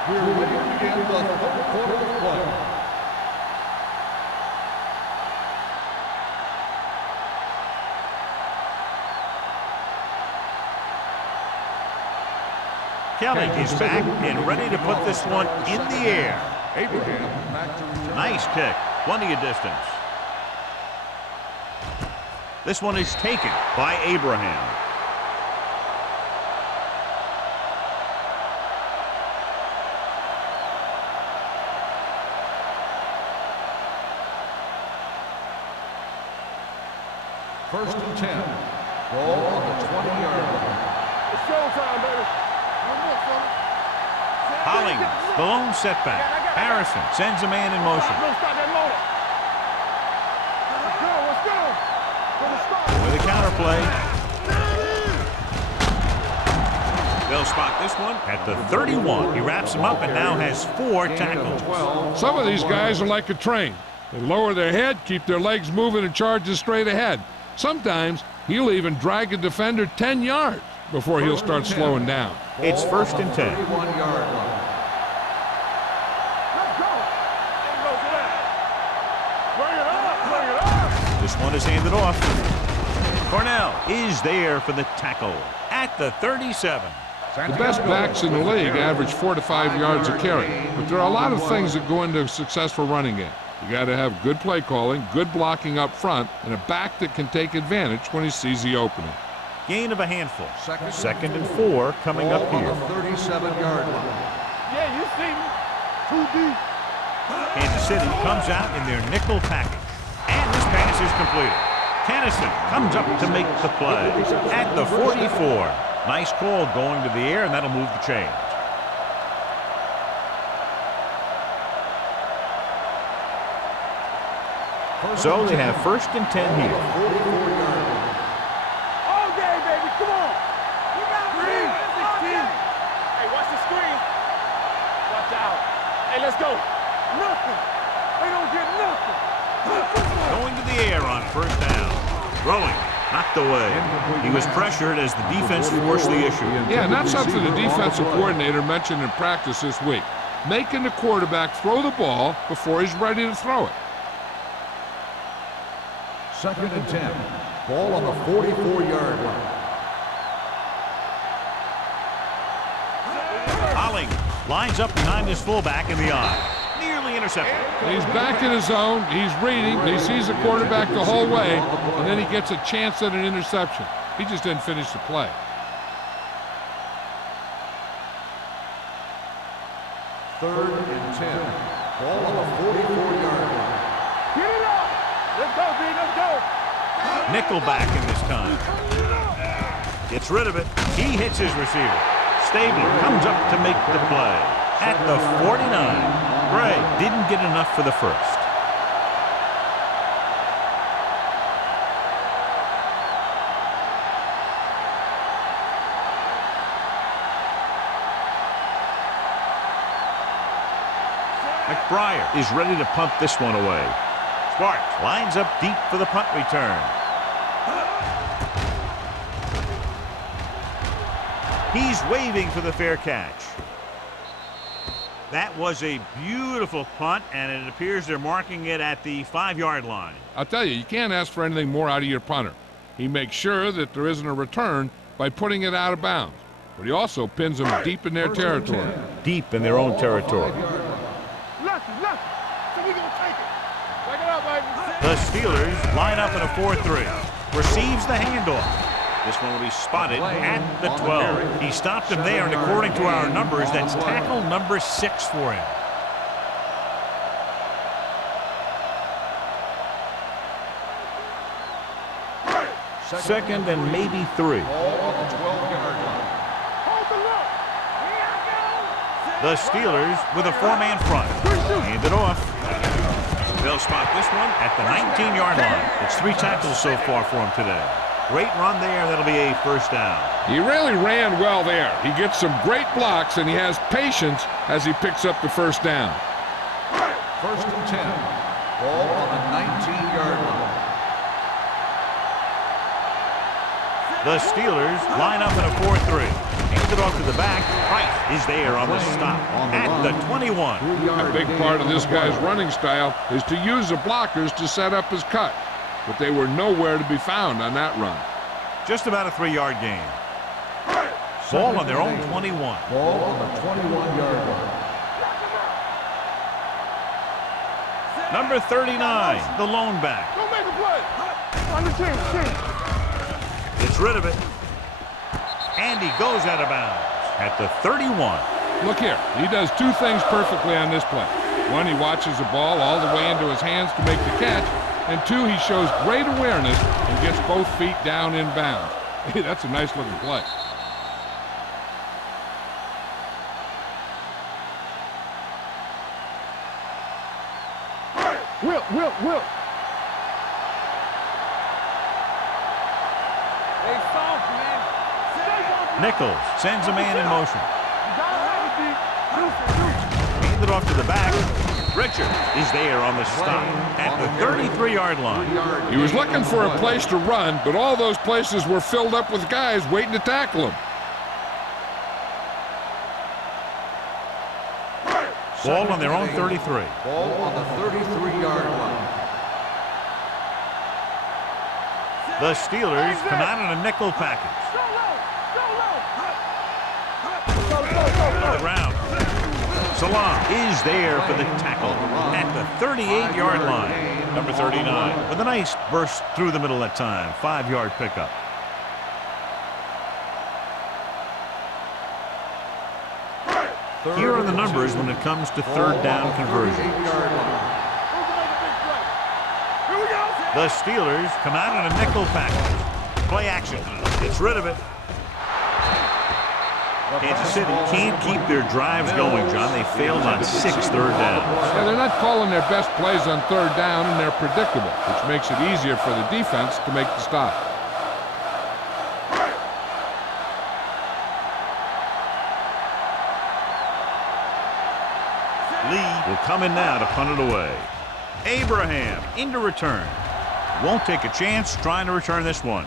We're ready to begin the third quarter of play. Kelly is back and ready to put this one in the air. Abraham back to return. Nice kick. Plenty of distance. This one is taken by Abraham. First and 10. Ball on the 20-yard line. It's showtime, baby. One more, fella. Hollings, the lone setback. Harrison sends a man in motion. No, stop that motor. Let's go. With a counter play. They'll spot this one at the 31. He wraps him up and now has 4 tackles. Some of these guys are like a train. They lower their head, keep their legs moving, and charge straight ahead. Sometimes he'll even drag a defender 10 yards before he'll start slowing down. It's first and 10. 31-yard line. This one is handed off. Cornell is there for the tackle at the 37. The best backs in the league average 4 to 5 yards a carry, but there are a lot of things that go into a successful running game. You got to have good play calling, good blocking up front, and a back that can take advantage when he sees the opening. Gain of a handful. Second and 4 coming up here. On the 37-yard line. Yeah, you see me. Too deep. Kansas City comes out in their nickel package. And this pass is completed. Tennyson comes up to make the play at the 44. Nice call going to the air, and that'll move the chains. So they have first and 10 here. All day, baby. Come on. You got 3, 16. Hey, watch the screen. Watch out. Hey, let's go. Nothing. They don't get nothing. Going to the air on first down. Throwing. Knocked away. He was pressured as the defense forced the issue. Yeah, and that's something the defensive coordinator mentioned in practice this week. Making the quarterback throw the ball before he's ready to throw it. 2nd and 10. Ball on the 44-yard line. Holling lines up behind his fullback in the eye. Nearly intercepted. He's back in his zone. He's reading. He sees the quarterback the whole way, and then he gets a chance at an interception. He just didn't finish the play. 3rd and 10. Ball on the 44-yard line. Get it up. Let's go, B. Let's go. Nickelback in this time. Gets rid of it. He hits his receiver. Stabler comes up to make the play. At the 49. Gray didn't get enough for the first. McBriar is ready to punt this one away. Sparks lines up deep for the punt return. He's waving for the fair catch. That was a beautiful punt, and it appears they're marking it at the 5-yard line. I'll tell you, you can't ask for anything more out of your punter. He makes sure that there isn't a return by putting it out of bounds, but he also pins them deep in their territory. Deep in their own territory. Lucky. So we gonna take it. Take it up, baby. The Steelers line up in a 4-3. Receives the handoff. This one will be spotted at the 12. He stopped him there, and according to our numbers, that's tackle number 6 for him. Second and maybe 3. Ball on the 12-yard line. Hold the look. The Steelers with a 4-man front. Hand it off. They'll spot this one at the 19-yard line. It's 3 tackles so far for him today. Great run there. That'll be a first down. He really ran well there. He gets some great blocks, and he has patience as he picks up the first down. 1st and 10. Ball on the 19-yard line. The Steelers line up in a 4-3. Hand it off to the back. Price is there on the stop at the 21. A big part of this guy's running style is to use the blockers to set up his cut, but they were nowhere to be found on that run. Just about a 3-yard gain. Ball on their own 21. Ball on the 21-yard line. Number 39, the lone back. Go make a play. On the 10. Gets rid of it. And he goes out of bounds at the 31. Look here, he does 2 things perfectly on this play. 1, he watches the ball all the way into his hands to make the catch, and 2, he shows great awareness and gets both feet down in bounds. Hey, that's a nice looking play. Will. Hey, soft, man. Nichols sends a man in motion. Hand it off to the back. Richard is there on the stop at the 33-yard line. He was looking for a place to run, but all those places were filled up with guys waiting to tackle him. Ball on their own 33. Ball on the 33-yard line. The Steelers come out in a nickel package. Around. Salam is there for the tackle at the 38-yard line. Number 39 with a nice burst through the middle that time. 5-yard pickup. Here are the numbers when it comes to 3rd down conversion. The Steelers come out in a nickel package. Play action. Gets rid of it. Kansas City can't keep their drives going, John. They failed on 6 third downs. Yeah, they're not calling their best plays on 3rd down, and they're predictable, which makes it easier for the defense to make the stop. Lee will come in now to punt it away. Abraham into return. Won't take a chance trying to return this one.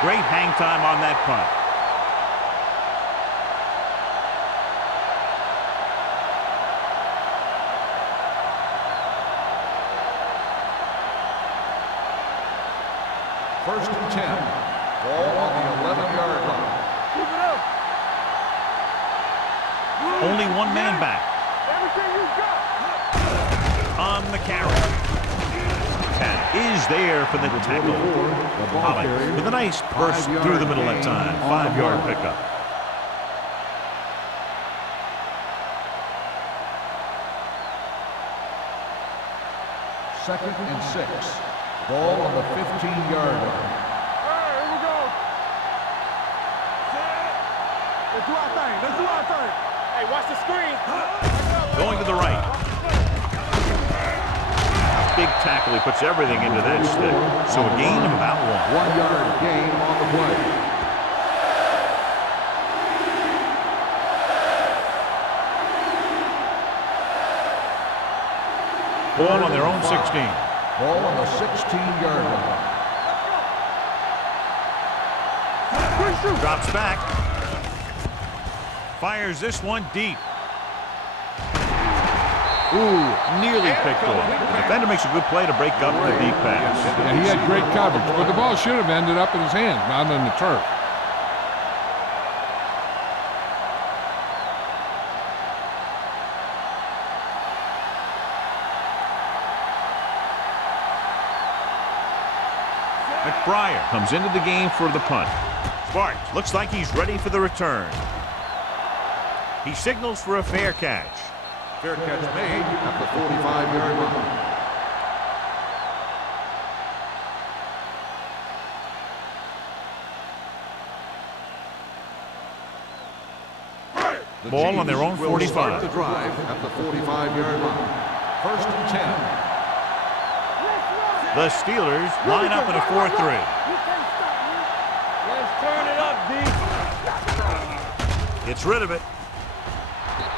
Great hang time on that punt. First and 10. Ball on the 11-yard line. Keep it up. Only one man back. Everything you got. On the carry. Pat is there for the tackle. Holland with a nice burst through the middle that time. 5-yard pickup. Second and 6. Ball on the 15-yard line. Hey, here we go. Let's do our thing. Let's do our thing. Hey, watch the screen. Going to the right. Big tackle. He puts everything into that stick. So a gain of about 1. 1-yard gain on the play. Ball on their own 16. Ball on the 16-yard line. Drops back. Fires this one deep. Ooh, nearly picked off. The defender makes a good play to break up the deep pass. Yeah, he had great coverage, but the ball should have ended up in his hands, not on the turf. McBriar comes into the game for the punt. Sparks looks like he's ready for the return. He signals for a fair catch. Fair catch made at the 45-yard line. Ball on their own 45. Start the drive at the 45-yard line. First and 10. The Steelers line up in a 4-3. Let's turn it up, D. Gets rid of it.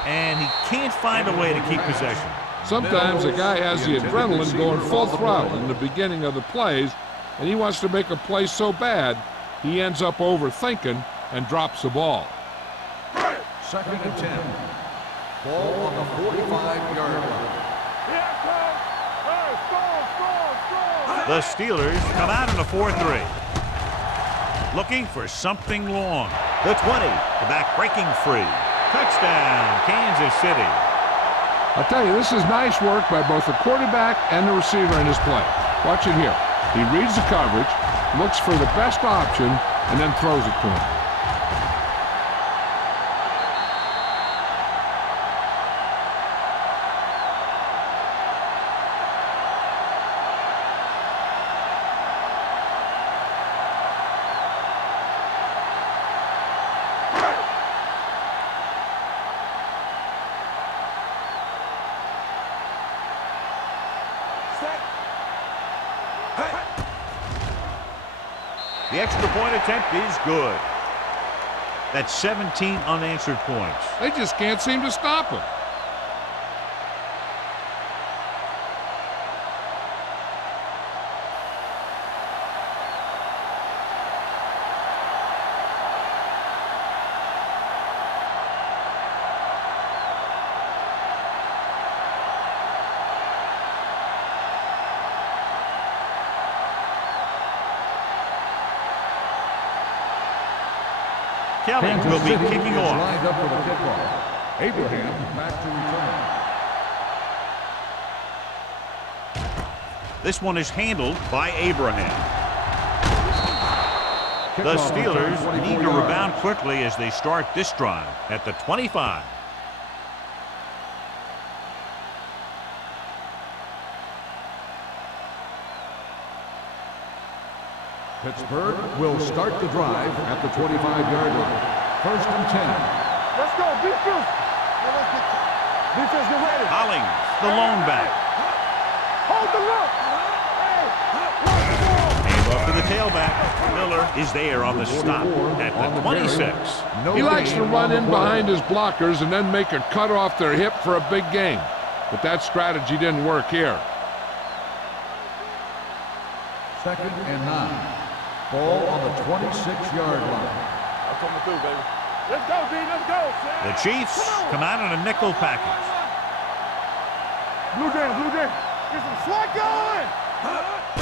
And he can't find a way to keep possession. Sometimes a guy has the adrenaline going full throttle in the beginning of the plays, and he wants to make a play so bad, he ends up overthinking and drops the ball. Second and 10. Ball on the 45-yard line. The Steelers come out in a 4-3. Looking for something long. The 20. The back breaking free. Touchdown, Kansas City. I'll tell you, this is nice work by both the quarterback and the receiver in his play. Watch it here. He reads the coverage, looks for the best option, and then throws it to him. The extra point attempt is good. That's 17 unanswered points. They just can't seem to stop him. Kelly will be kicking off. Lined up for the kickoff. Abraham back to return. This one is handled by Abraham. The Steelers need to rebound quickly as they start this drive at the 25. Pittsburgh will start the drive at the 25-yard line. First and 10. Let's go, defense. Defense, get ready. Hollings, the lone back. Hold the look. Hey, Hand off to the tailback. Miller is there on the stop at the 26. He likes to run in behind his blockers and then make a cut off their hip for a big gain. But that strategy didn't work here. 2nd and 9. Ball on the 26-yard line. I'm coming through, baby. Let's go, D. Let's go. The Chiefs come out in a nickel package. Blue jam, blue jam. Get some swat going.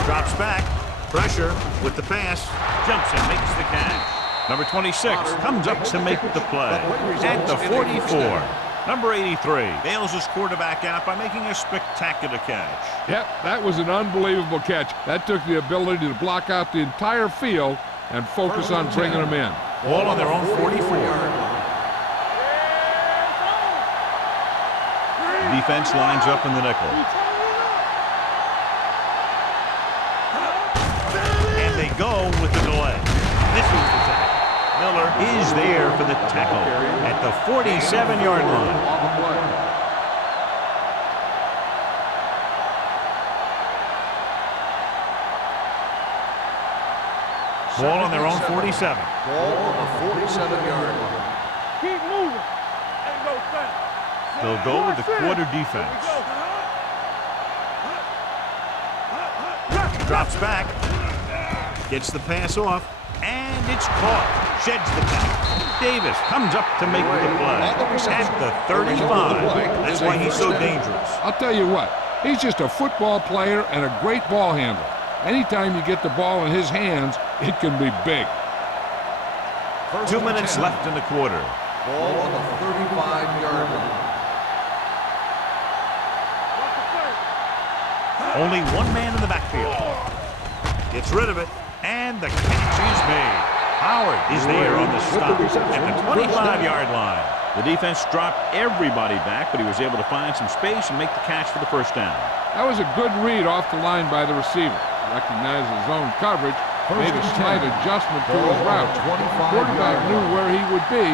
Drops back. Pressure with the pass. Jumps and makes the catch. Number 26 comes up to make the play. At the 44. Number 83 bails his quarterback out by making a spectacular catch. Yep, that was an unbelievable catch. That took the ability to block out the entire field and focus on bringing them in. Ball on their own 44. Defense lines up in the nickel. And they go with the delay. This is the tackle. Miller is there for the tackle at the 47-yard line. Ball on their own 47. Ball on the 47-yard line. Keep moving. And go fast. They'll go with the quarter defense. Drops back. Gets the pass off. And it's caught. Sheds the tackle. Davis comes up to make the play at the 35. That's why he's so dangerous. I'll tell you what, he's just a football player and a great ball handler. Anytime you get the ball in his hands, it can be big. 2 minutes left in the quarter. Ball on the 35-yard line. Only one man in the backfield. Gets rid of it, and the catch is made. Howard is there on the stop at the 25-yard line. The defense dropped everybody back, but he was able to find some space and make the catch for the first down. That was a good read off the line by the receiver. Recognized his zone coverage, made a slight adjustment to his route. The quarterback knew where he would be,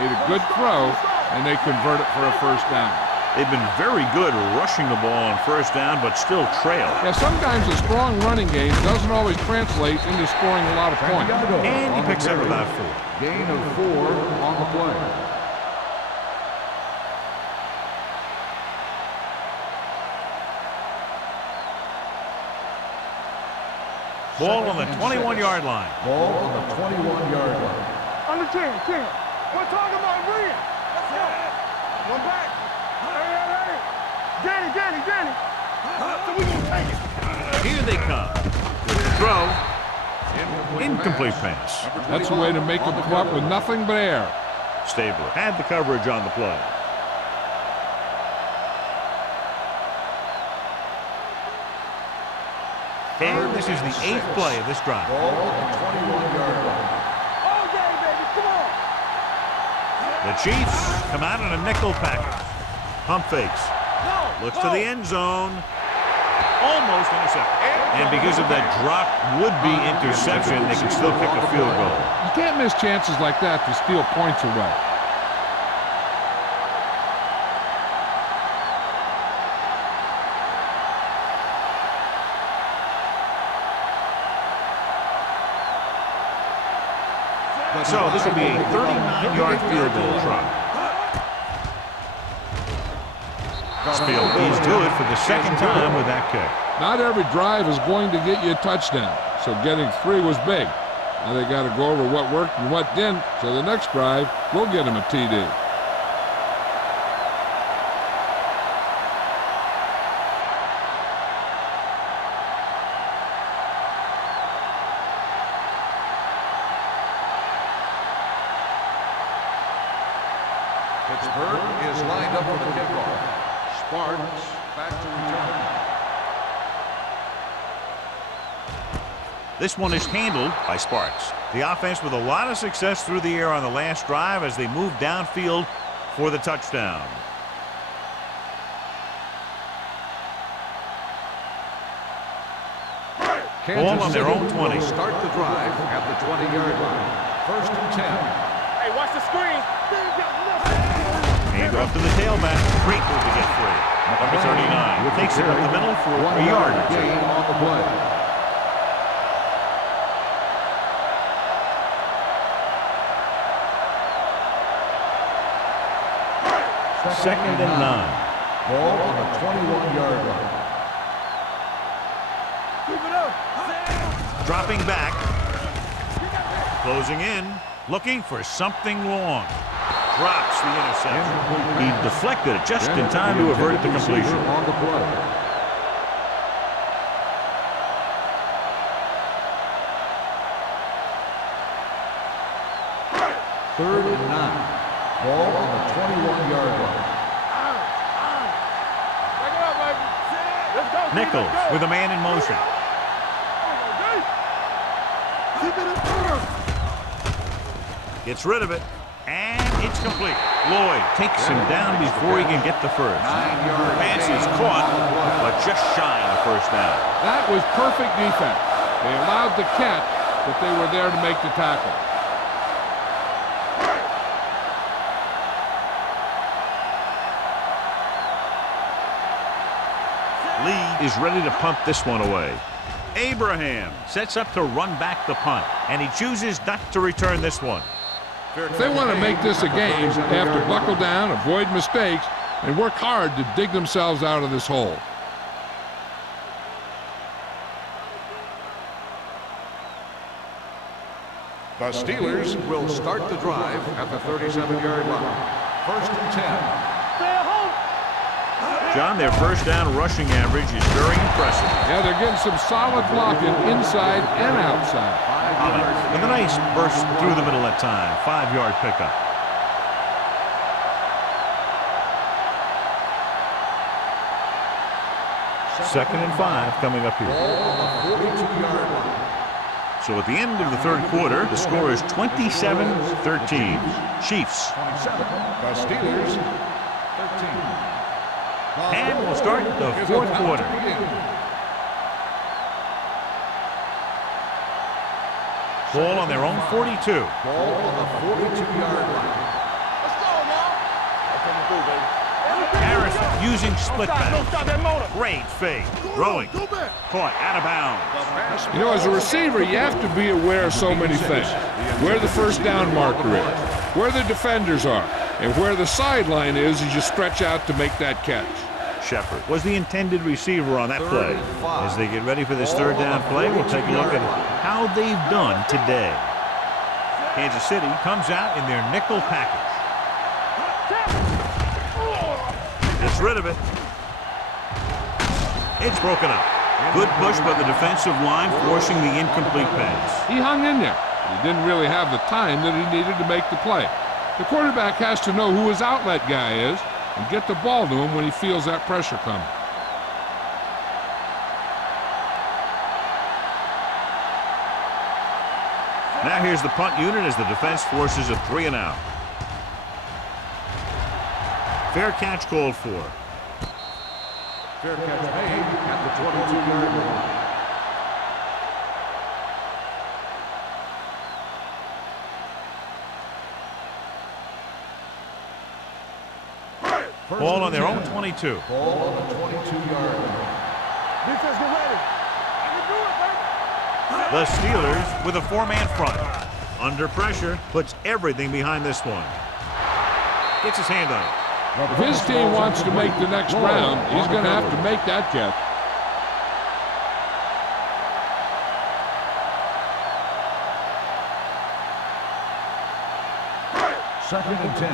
made a good throw, and they converted for a first down. They've been very good rushing the ball on first down, but still trail. Yeah, sometimes a strong running game doesn't always translate into scoring a lot of points. And he picks up about 4. Gain of 4 on the play. Ball on the 21-yard line. Ball on the 21-yard line. On the 10. We're talking about Green. Let's go. One back. Hey. Danny. So we gonna take it. Here they come. With the throw. Incomplete pass. That's a way to make him come up with nothing but air. Stabler had the coverage on the play. And this is the 8th play of this drive. Ball on the 21-yard line. All day, baby. Come on. The Chiefs come out in a nickel package. Pump fakes. Looks to the end zone. Almost intercepted. And because of that drop would-be interception, they can still kick a field goal. You can't miss chances like that to steal points away. So this will be a 39-yard field goal try. Field is good for the second time with that kick. Not every drive is going to get you a touchdown, so getting 3 was big. Now they got to go over what worked and what didn't, so the next drive will get them a TD. Pittsburgh is lined up for the kickoff. Spartans back to return. This one is handled by Sparks. The offense with a lot of success through the air on the last drive as they move downfield for the touchdown. Ball on their own 20. Start the drive at the 20-yard line. 1st and 10. Hey, watch the screen. Hand off to the tailback. Great move to get free. Number 39 takes it up the middle for a yard. Gain on the play. Second and 9. Ball on the 21-yard line. Keep it up. Dropping back. Closing in. Looking for something long. Drops the interception. He deflected it just in time to avert the completion. On the play. Third and 9. Ball on the 21-yard line. Back it up, baby. Let's go. Nichols with a man in motion. Keep it in first. Gets rid of it, and it's complete. Lloyd takes him down before he can get the first. 9-yard Pass is caught, but just shy of the first down. That was perfect defense. They allowed the catch, but they were there to make the tackle. Lee is ready to punt this one away. Abraham sets up to run back the punt, and he chooses not to return this one. If they want to make this a game, they have to buckle down, avoid mistakes, and work hard to dig themselves out of this hole. The Steelers will start the drive at the 37-yard line. First and 10. John, their first down rushing average is very impressive. Yeah, they're getting some solid blocking inside and outside. With a nice burst through the middle at time. 5-yard pickup. Second and 5 coming up here. Ball on the 42-yard line. So at the end of the third quarter, the score is 27-13. Chiefs. 27. The Steelers, 13. And we'll start the fourth quarter. Ball on their own 42. Ball on the 42-yard line. Let's go, y'all. That's what we do, baby. Harrison using split Don't back. stop that motor. Great fake. Throwing. Caught out of bounds. You know, as a receiver, you have to be aware of so many things. Where the first down marker is, where the defenders are, and where the sideline is as you stretch out to make that catch. Shepard was the intended receiver on that play. As they get ready for this third down play, we'll take a look at how they've done today. Kansas City comes out in their nickel package. Gets rid of it. It's broken up. Good push by the defensive line, forcing the incomplete pass. He hung in there. He didn't really have the time that he needed to make the play. The quarterback has to know who his outlet guy is and get the ball to him when he feels that pressure coming. Now here's the punt unit as the defense forces a 3 and out. Fair catch called for. Fair catch made at the 22-yard line. Ball on their own 22. Ball on the 22-yard line. Defense, get ready. I can do it, baby. The Steelers with a 4-man front. Under pressure, puts everything behind this one. Gets his hand on it. If his team wants to make the next round, he's going to have to make that catch. Second and 10.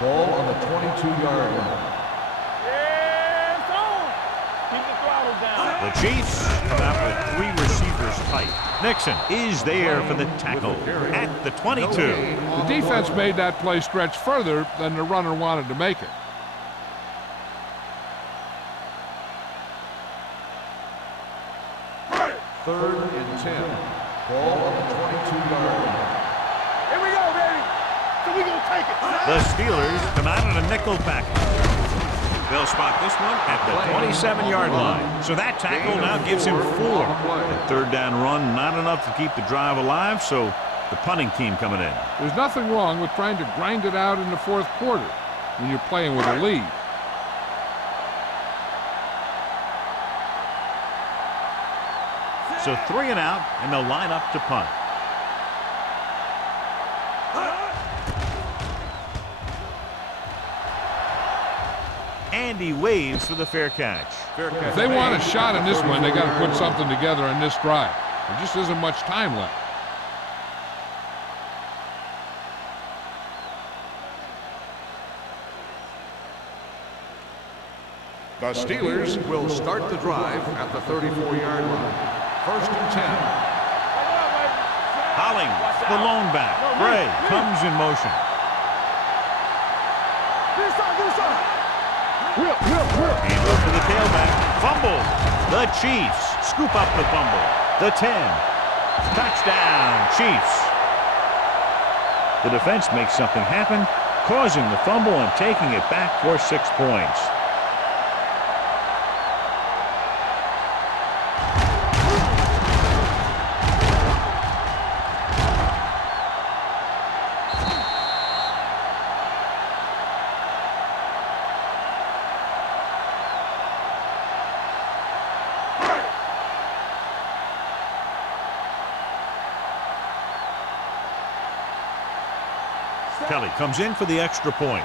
Ball on the 22-yard line. Yeah, it's on. Keep the throttle down. The Chiefs come out with 3 receivers tight. Nixon is there for the tackle at the 22. The defense made that play stretch further than the runner wanted to make it. Third and 10. Ball on the 22-yard line. Here we go, baby. So we gonna take it. The Steelers come out in a nickel package. They'll spot this one at the 27-yard line. So that tackle now gives him 4. The third down run, not enough to keep the drive alive, so the punting team coming in. There's nothing wrong with trying to grind it out in the fourth quarter when you're playing with a lead. So 3 and out, and they'll line up to punt. And he waves for the fair catch. If they want a shot in this one, they got to put something together in this drive. There just isn't much time left. The Steelers will start the drive at the 34-yard line. 1st and 10. Hollings, the lone back. Bray comes in motion. Hand off to the tailback. Fumble. The Chiefs scoop up the fumble. The 10. Touchdown, Chiefs. The defense makes something happen, causing the fumble and taking it back for 6 points. Kelly comes in for the extra point.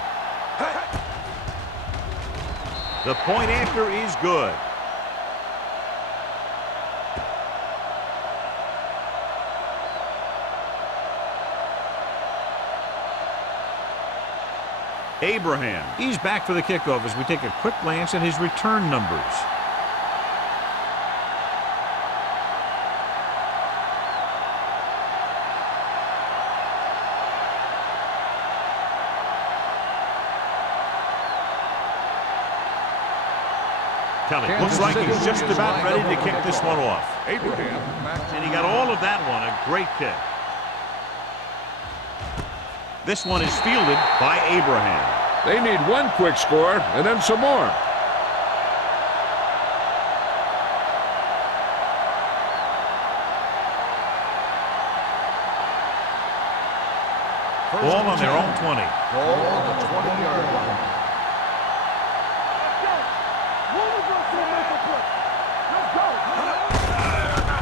The point after is good. Abraham, he's back for the kickoff as we take a quick glance at his return numbers. Kelly looks like he's just about ready to kick this one off. Abraham. And he got all of that one. A great kick. This one is fielded by Abraham. They need one quick score and then some more. Ball on their own 20. Ball on the 20-yard line.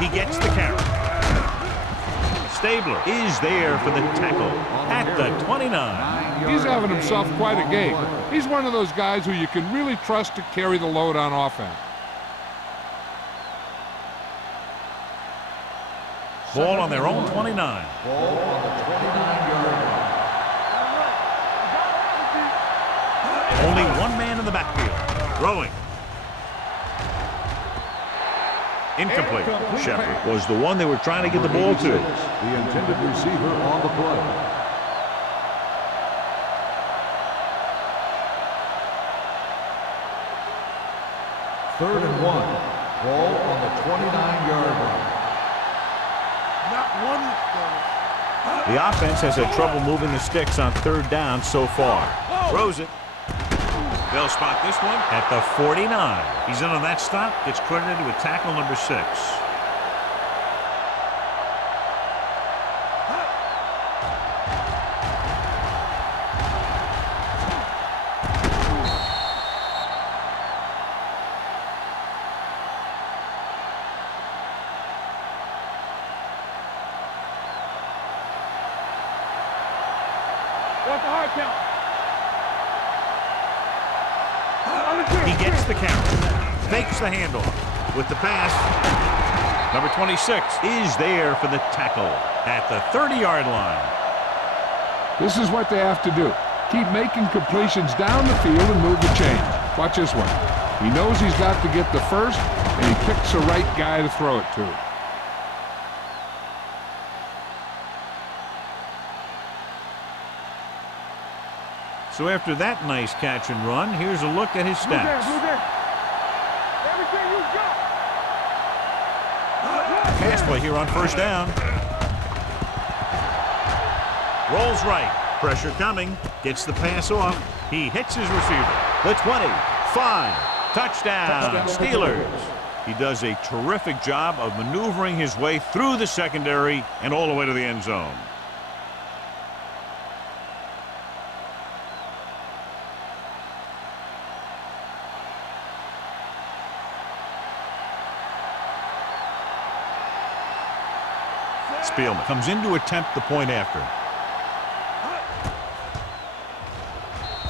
He gets the carry. Stabler is there for the tackle at the 29. He's having himself quite a game. He's one of those guys who you can really trust to carry the load on offense. Ball on their own 29. Ball on the 29-yard line. Only one man in the backfield. Throwing. Incomplete. Shepard was the one they were trying to get the ball to. The intended receiver on the play. Third and 1. Ball on the 29-yard line. The offense has had trouble moving the sticks on 3rd down so far. Throws it. They'll spot this one at the 49. He's in on that stop. Gets credited with tackle number 6. What's the hard count? He gets the count. Fakes the handoff. With the pass, number 26 is there for the tackle at the 30-yard line. This is what they have to do. Keep making completions down the field and move the chain. Watch this one. He knows he's got to get the first, and he picks the right guy to throw it to. So after that nice catch and run, here's a look at his stats. Everything you got. Pass play here on 1st down. Rolls right. Pressure coming. Gets the pass off. He hits his receiver. The 20. 5. Touchdown. Steelers. He does a terrific job of maneuvering his way through the secondary and all the way to the end zone. Spielman comes in to attempt the point after.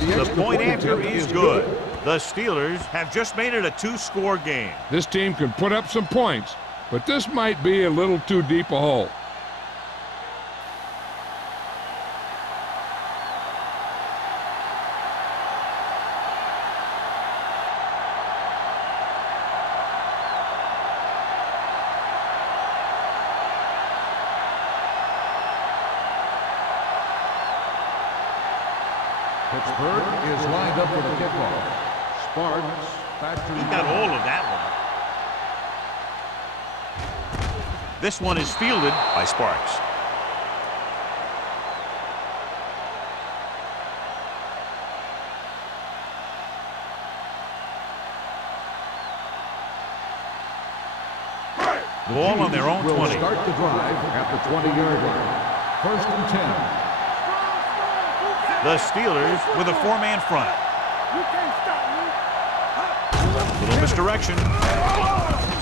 The point after is good. The Steelers have just made it a 2-score game. This team can put up some points, but this might be a little too deep a hole. Pittsburgh is lined up for the kickoff. Sparks factory. He got all of that one. This one is fielded by Sparks. The ball on their own 20. Will start the drive at the 20-yard line. 1st and 10. The Steelers with a 4-man front. You can't stop me. Little misdirection.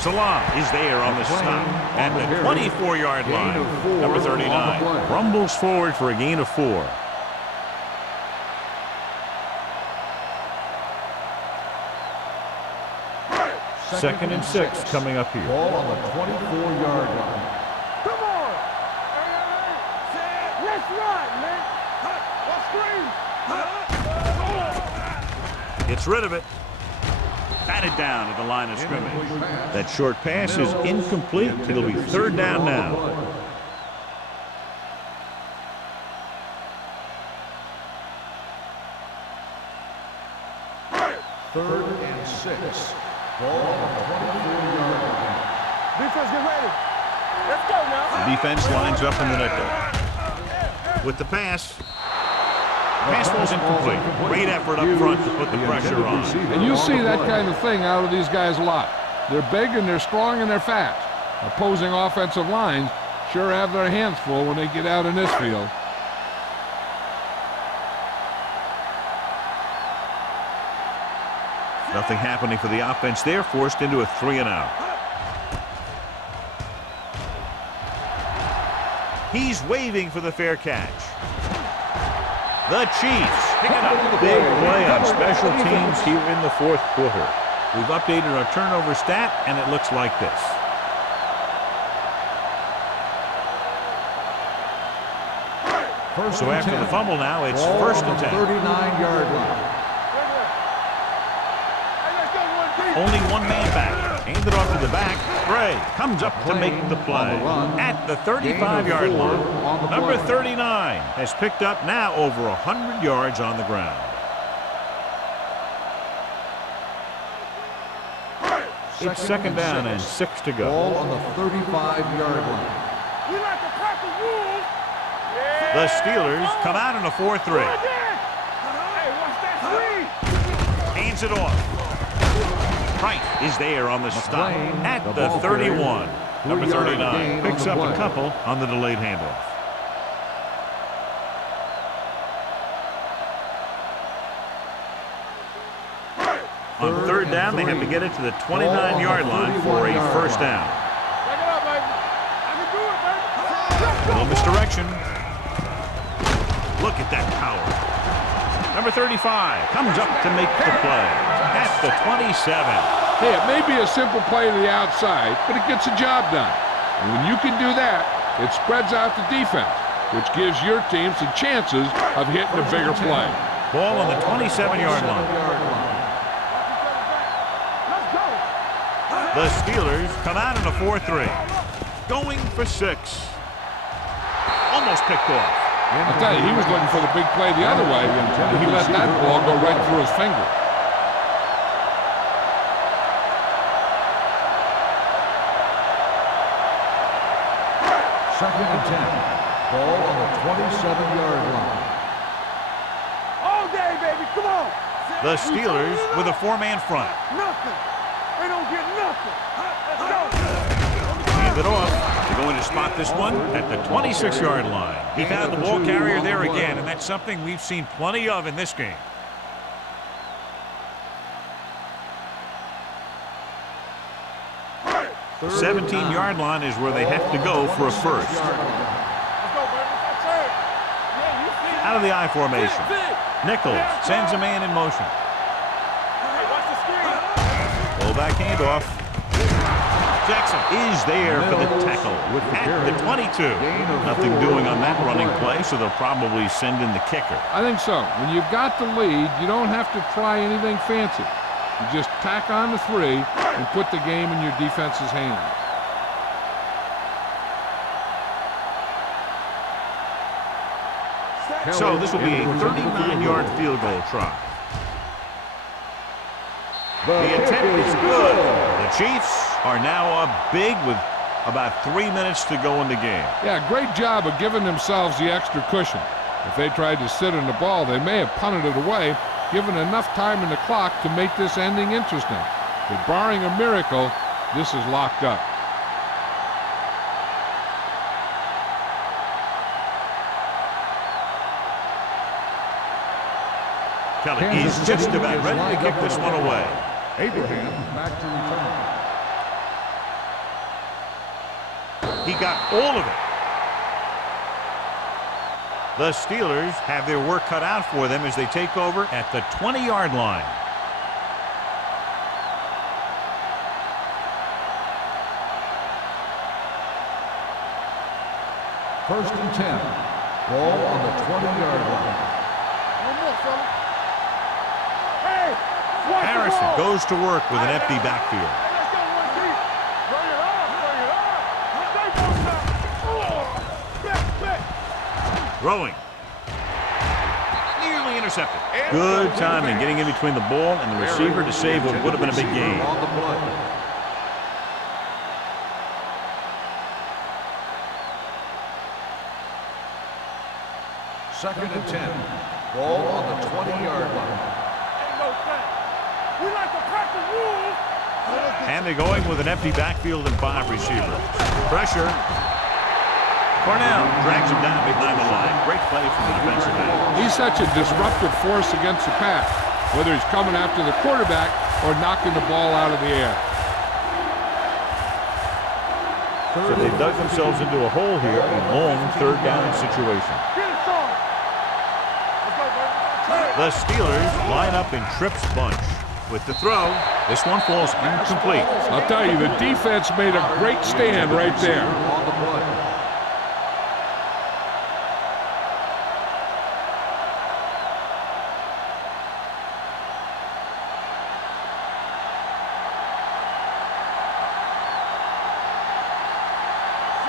Salam is there on the stop at the 24-yard line. Number 39 rumbles forward for a gain of 4. Second and 6 coming up here. Ball on the 24-yard line. Come on. Let's ride, man. Gets rid of it. Batted down at the line of scrimmage. That short pass is incomplete. It'll be 3rd down now. Third and 6. Ball on the 24-yard line. Defense, get ready. Let's go now. The defense lines up in the nickel. With the pass. Pass falls incomplete. Great effort up front to put the pressure on. And you see that kind of thing out of these guys a lot. They're big and they're strong and they're fast. Opposing offensive lines sure have their hands full when they get out in this field. Nothing happening for the offense there, forced into a 3-and-out. He's waving for the fair catch. The Chiefs picking up the big play on special teams here in the 4th quarter. We've updated our turnover stat, and it looks like this. So after the fumble now, it's 1st and 10. 39-yard line. Only one man back. Handed off to the back. Gray comes up to make the play at the 35-yard line. Number 39 has picked up now over 100 yards on the ground. It's 2nd down and 6 to go. Ball on the 35-yard line. We like to crack the rules. The Steelers come out in a 4-3. Hey, watch that screen. Hands it off. Wright is there on the stop at the 31. Number 39 picks up a couple on the delayed handoff. On 3rd down, they have to get it to the 29-yard line for a 1st down. Check it out, baby. I can do it, baby. Little misdirection. Look at that power. Number 35 comes up to make the play at the 27. Hey, it may be a simple play to the outside, but it gets the job done. And when you can do that, it spreads out the defense, which gives your team some chances of hitting a bigger play. Ball on the 27-yard line. Let's go. The Steelers come out in a 4-3. Going for 6. Almost picked off. I'll tell you, he was looking for the big play the other way, and he let that ball go right through his finger. Second and 10. Ball on the 27-yard line. All day, baby. Come on. The Steelers with a 4-man front. Nothing. They don't get nothing. Let's go. Hand it off. They're going to spot this one at the 26-yard line. He found the ball carrier there again, and that's something we've seen plenty of in this game. The 17-yard line is where they have to go for a 1st. Let's go, baby. That's it. Yeah, you see. Out of the I formation. Nichols sends a man in motion. Fullback handoff. Jackson is there for the tackle at the 22. Nothing doing on that running play, so they'll probably send in the kicker. I think so. When you've got the lead, you don't have to try anything fancy. You just tack on the 3 and put the game in your defense's hands. So this will be a 39-yard field goal try. The attempt is good. The Chiefs are now up big with about 3 minutes to go in the game. Yeah, great job of giving themselves the extra cushion. If they tried to sit on the ball, they may have punted it away, given enough time in the clock to make this ending interesting. But barring a miracle, this is locked up. Kelly is just about ready to kick this one away. Abraham back to return. He got all of it. The Steelers have their work cut out for them as they take over at the 20-yard line. First and 10. Ball on the 20-yard line. Harrison goes to work with an empty backfield. Throwing. Nearly intercepted. Good timing getting in between the ball and the receiver to save what would have been a big gain. On the play. Second and 10. Ball on the 20-yard line. And they're going with an empty backfield and 5 receivers. Pressure. Cornell drags him down behind the line. Great play from the defensive end. He's such a disruptive force against the pass, whether he's coming after the quarterback or knocking the ball out of the air. So they dug themselves into a hole here, a long third down situation. The Steelers line up in Tripp's bunch. With the throw, this one falls incomplete. I'll tell you, the defense made a great stand right there. On the play.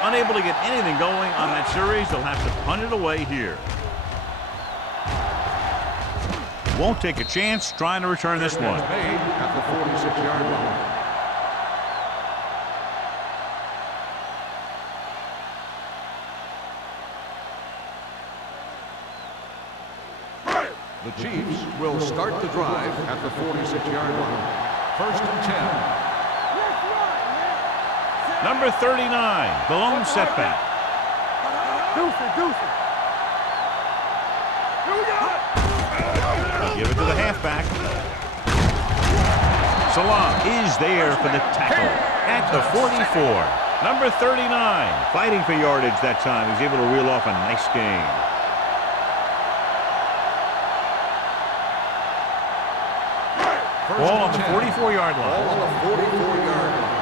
Unable to get anything going on that series, they'll have to punt it away here. Won't take a chance trying to return this one. Made at the 46-yard line. The Chiefs will start the drive at the 46-yard line. First and 10. Number 39, the lone setback. Give it to the halfback. Salam is there for the tackle at the 44. Number 39, fighting for yardage that time. He's able to reel off a nice gain. Ball on the 44-yard line. Ball on the 44-yard line.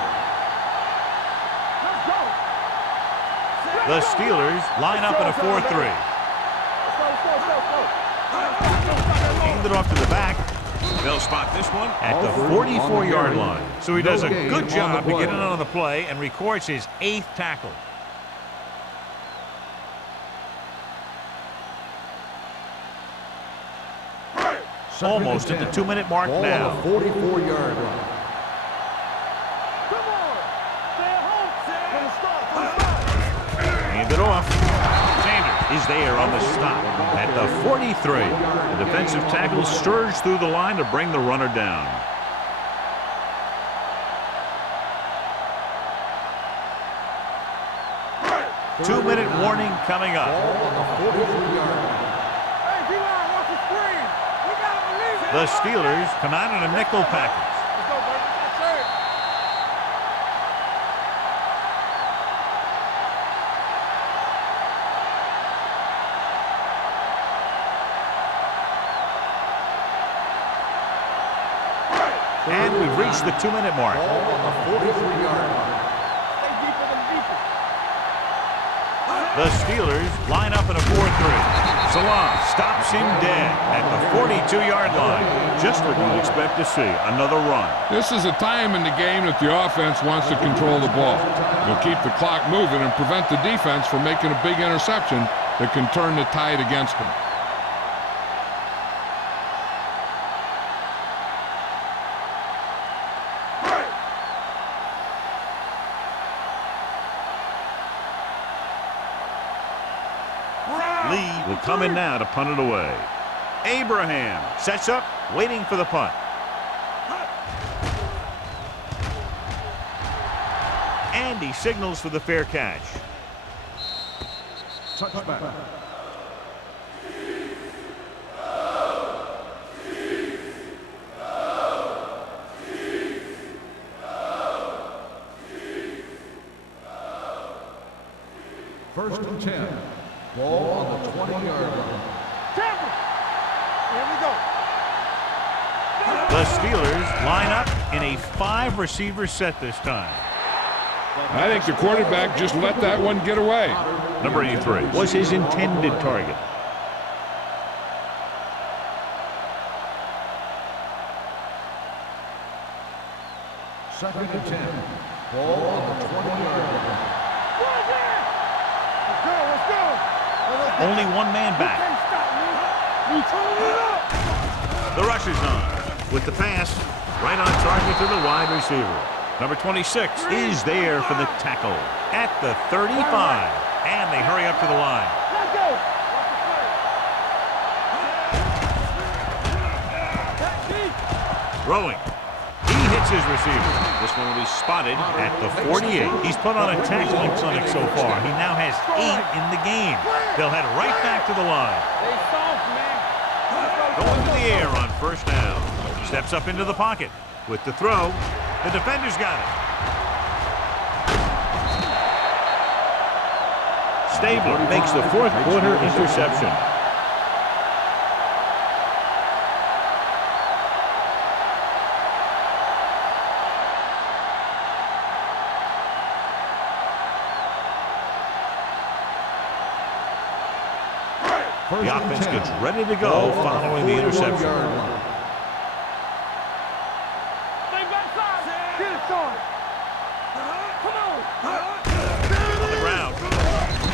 The Steelers line up in a 4-3. Hand it off to the back. They'll spot this one at the 44-yard line. So he does a good job to get in on the play and records his 8th tackle. Almost at the 2-minute mark now. 44-yard line. Hand it off. Sanders is there on the stop at the 43. The defensive tackle surged through the line to bring the runner down. Two-minute warning coming up. Ball on the 43-yard line. The Steelers come out in a nickel package. And we've reached the 2-minute mark. Ball on the 43-yard line. Stay deeper than deeper. The Steelers line up in a 4-3. Salam stops him dead at the 42-yard line. Just what you'd expect to see, another run. This is a time in the game that the offense wants to control the ball. They'll keep the clock moving and prevent the defense from making a big interception that can turn the tide against them. Lee will come in now to punt it away. Abraham sets up, waiting for the punt. And he signals for the fair catch. Touchback. First and 10. Ball on the 20-yard line. Tampa. Here we go. The Steelers line up in a 5-receiver set this time. I think the quarterback just let that one get away. Number 83 was his intended target. Second and 10. Ball on the 20-yard line. Let's go, let's go. Only one man back. Can't stop me. We turning it up. The rush is on with the pass right on target to the wide receiver. Number 26 is there for the tackle at the 35, and they hurry up to the line. Let's go. Throwing. He hits his receiver. This one will be spotted at the 48. He's put on a tackling clinic so far. He now has 8 in the game. They'll head right back to the line. They soft, man. Going to the air on first down. Steps up into the pocket. With the throw, the defender's got it. Stabler makes the fourth quarter interception. The offense gets ready to go following the interception.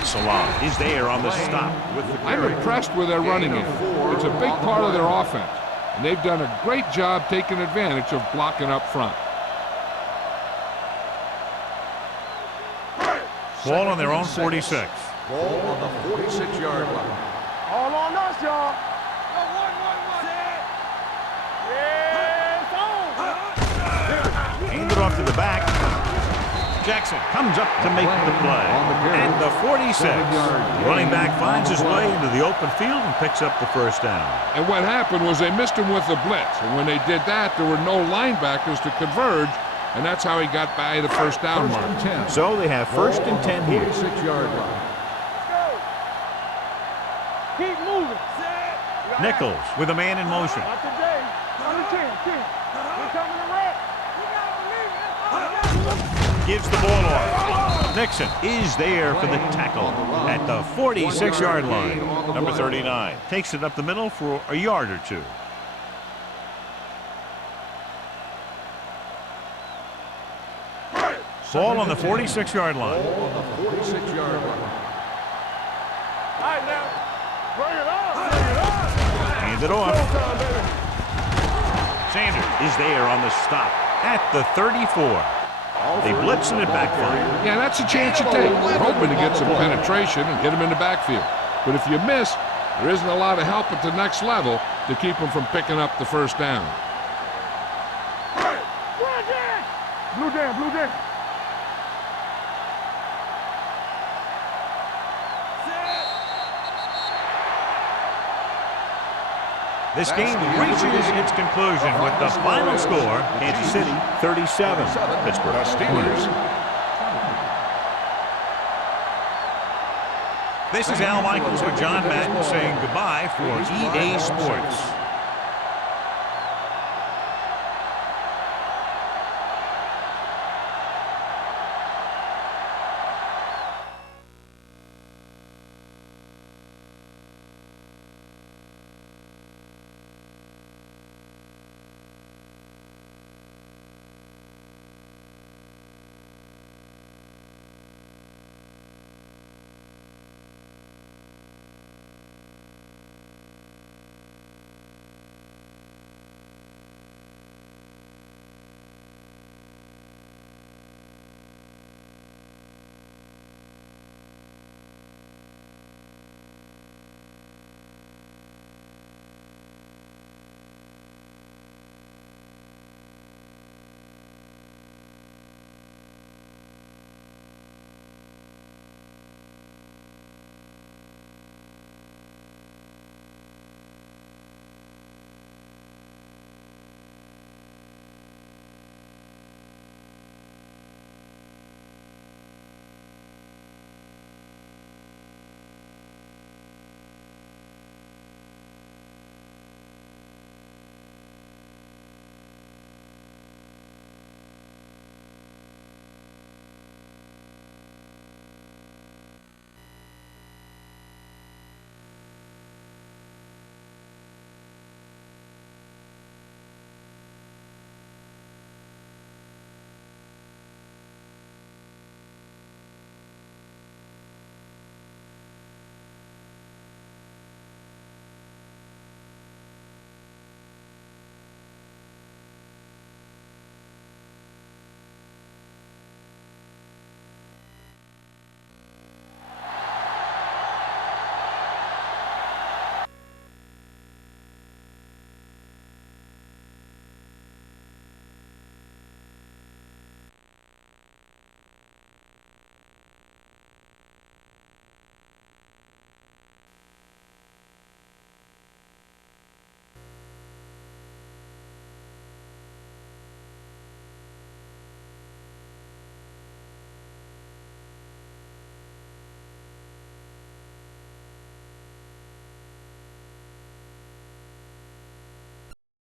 Salam is there on the stop with the I'm carry. impressed with their running game. It's a big part of their offense, and they've done a great job taking advantage of blocking up front. Ball on their own 46. Ball on the 46-yard line. All on us, y'all. Hand it off to the back. Jackson comes up to make the play. At the 46, running back finds his way into the open field and picks up the first down. And what happened was they missed him with the blitz, and when they did that, there were no linebackers to converge, and that's how he got by the first down mark. So they have first and 10 here. 46-yard line. Keep moving. Nichols with a man in motion. Not today. On the 10. We're coming to wreck. Gives the ball off. Nixon is there for the tackle at the 46-yard line. Number 39 takes it up the middle for a yard or two. Ball on the 46-yard line. Ball on the 46-yard line. All right, now. Bring it on. Bring it on. Hand it off. Showtime, baby. Sanders is there on the stop at the 34. They blitz and it backfires. Yeah, that's a chance you take. We're hoping to get some penetration and get him in the backfield. But if you miss, there isn't a lot of help at the next level to keep him from picking up the first down. Blue down, blue down. This game reaches its conclusion with the final score, Kansas City 37, Pittsburgh Steelers. This is Al Michaels with John Madden saying goodbye for EA Sports.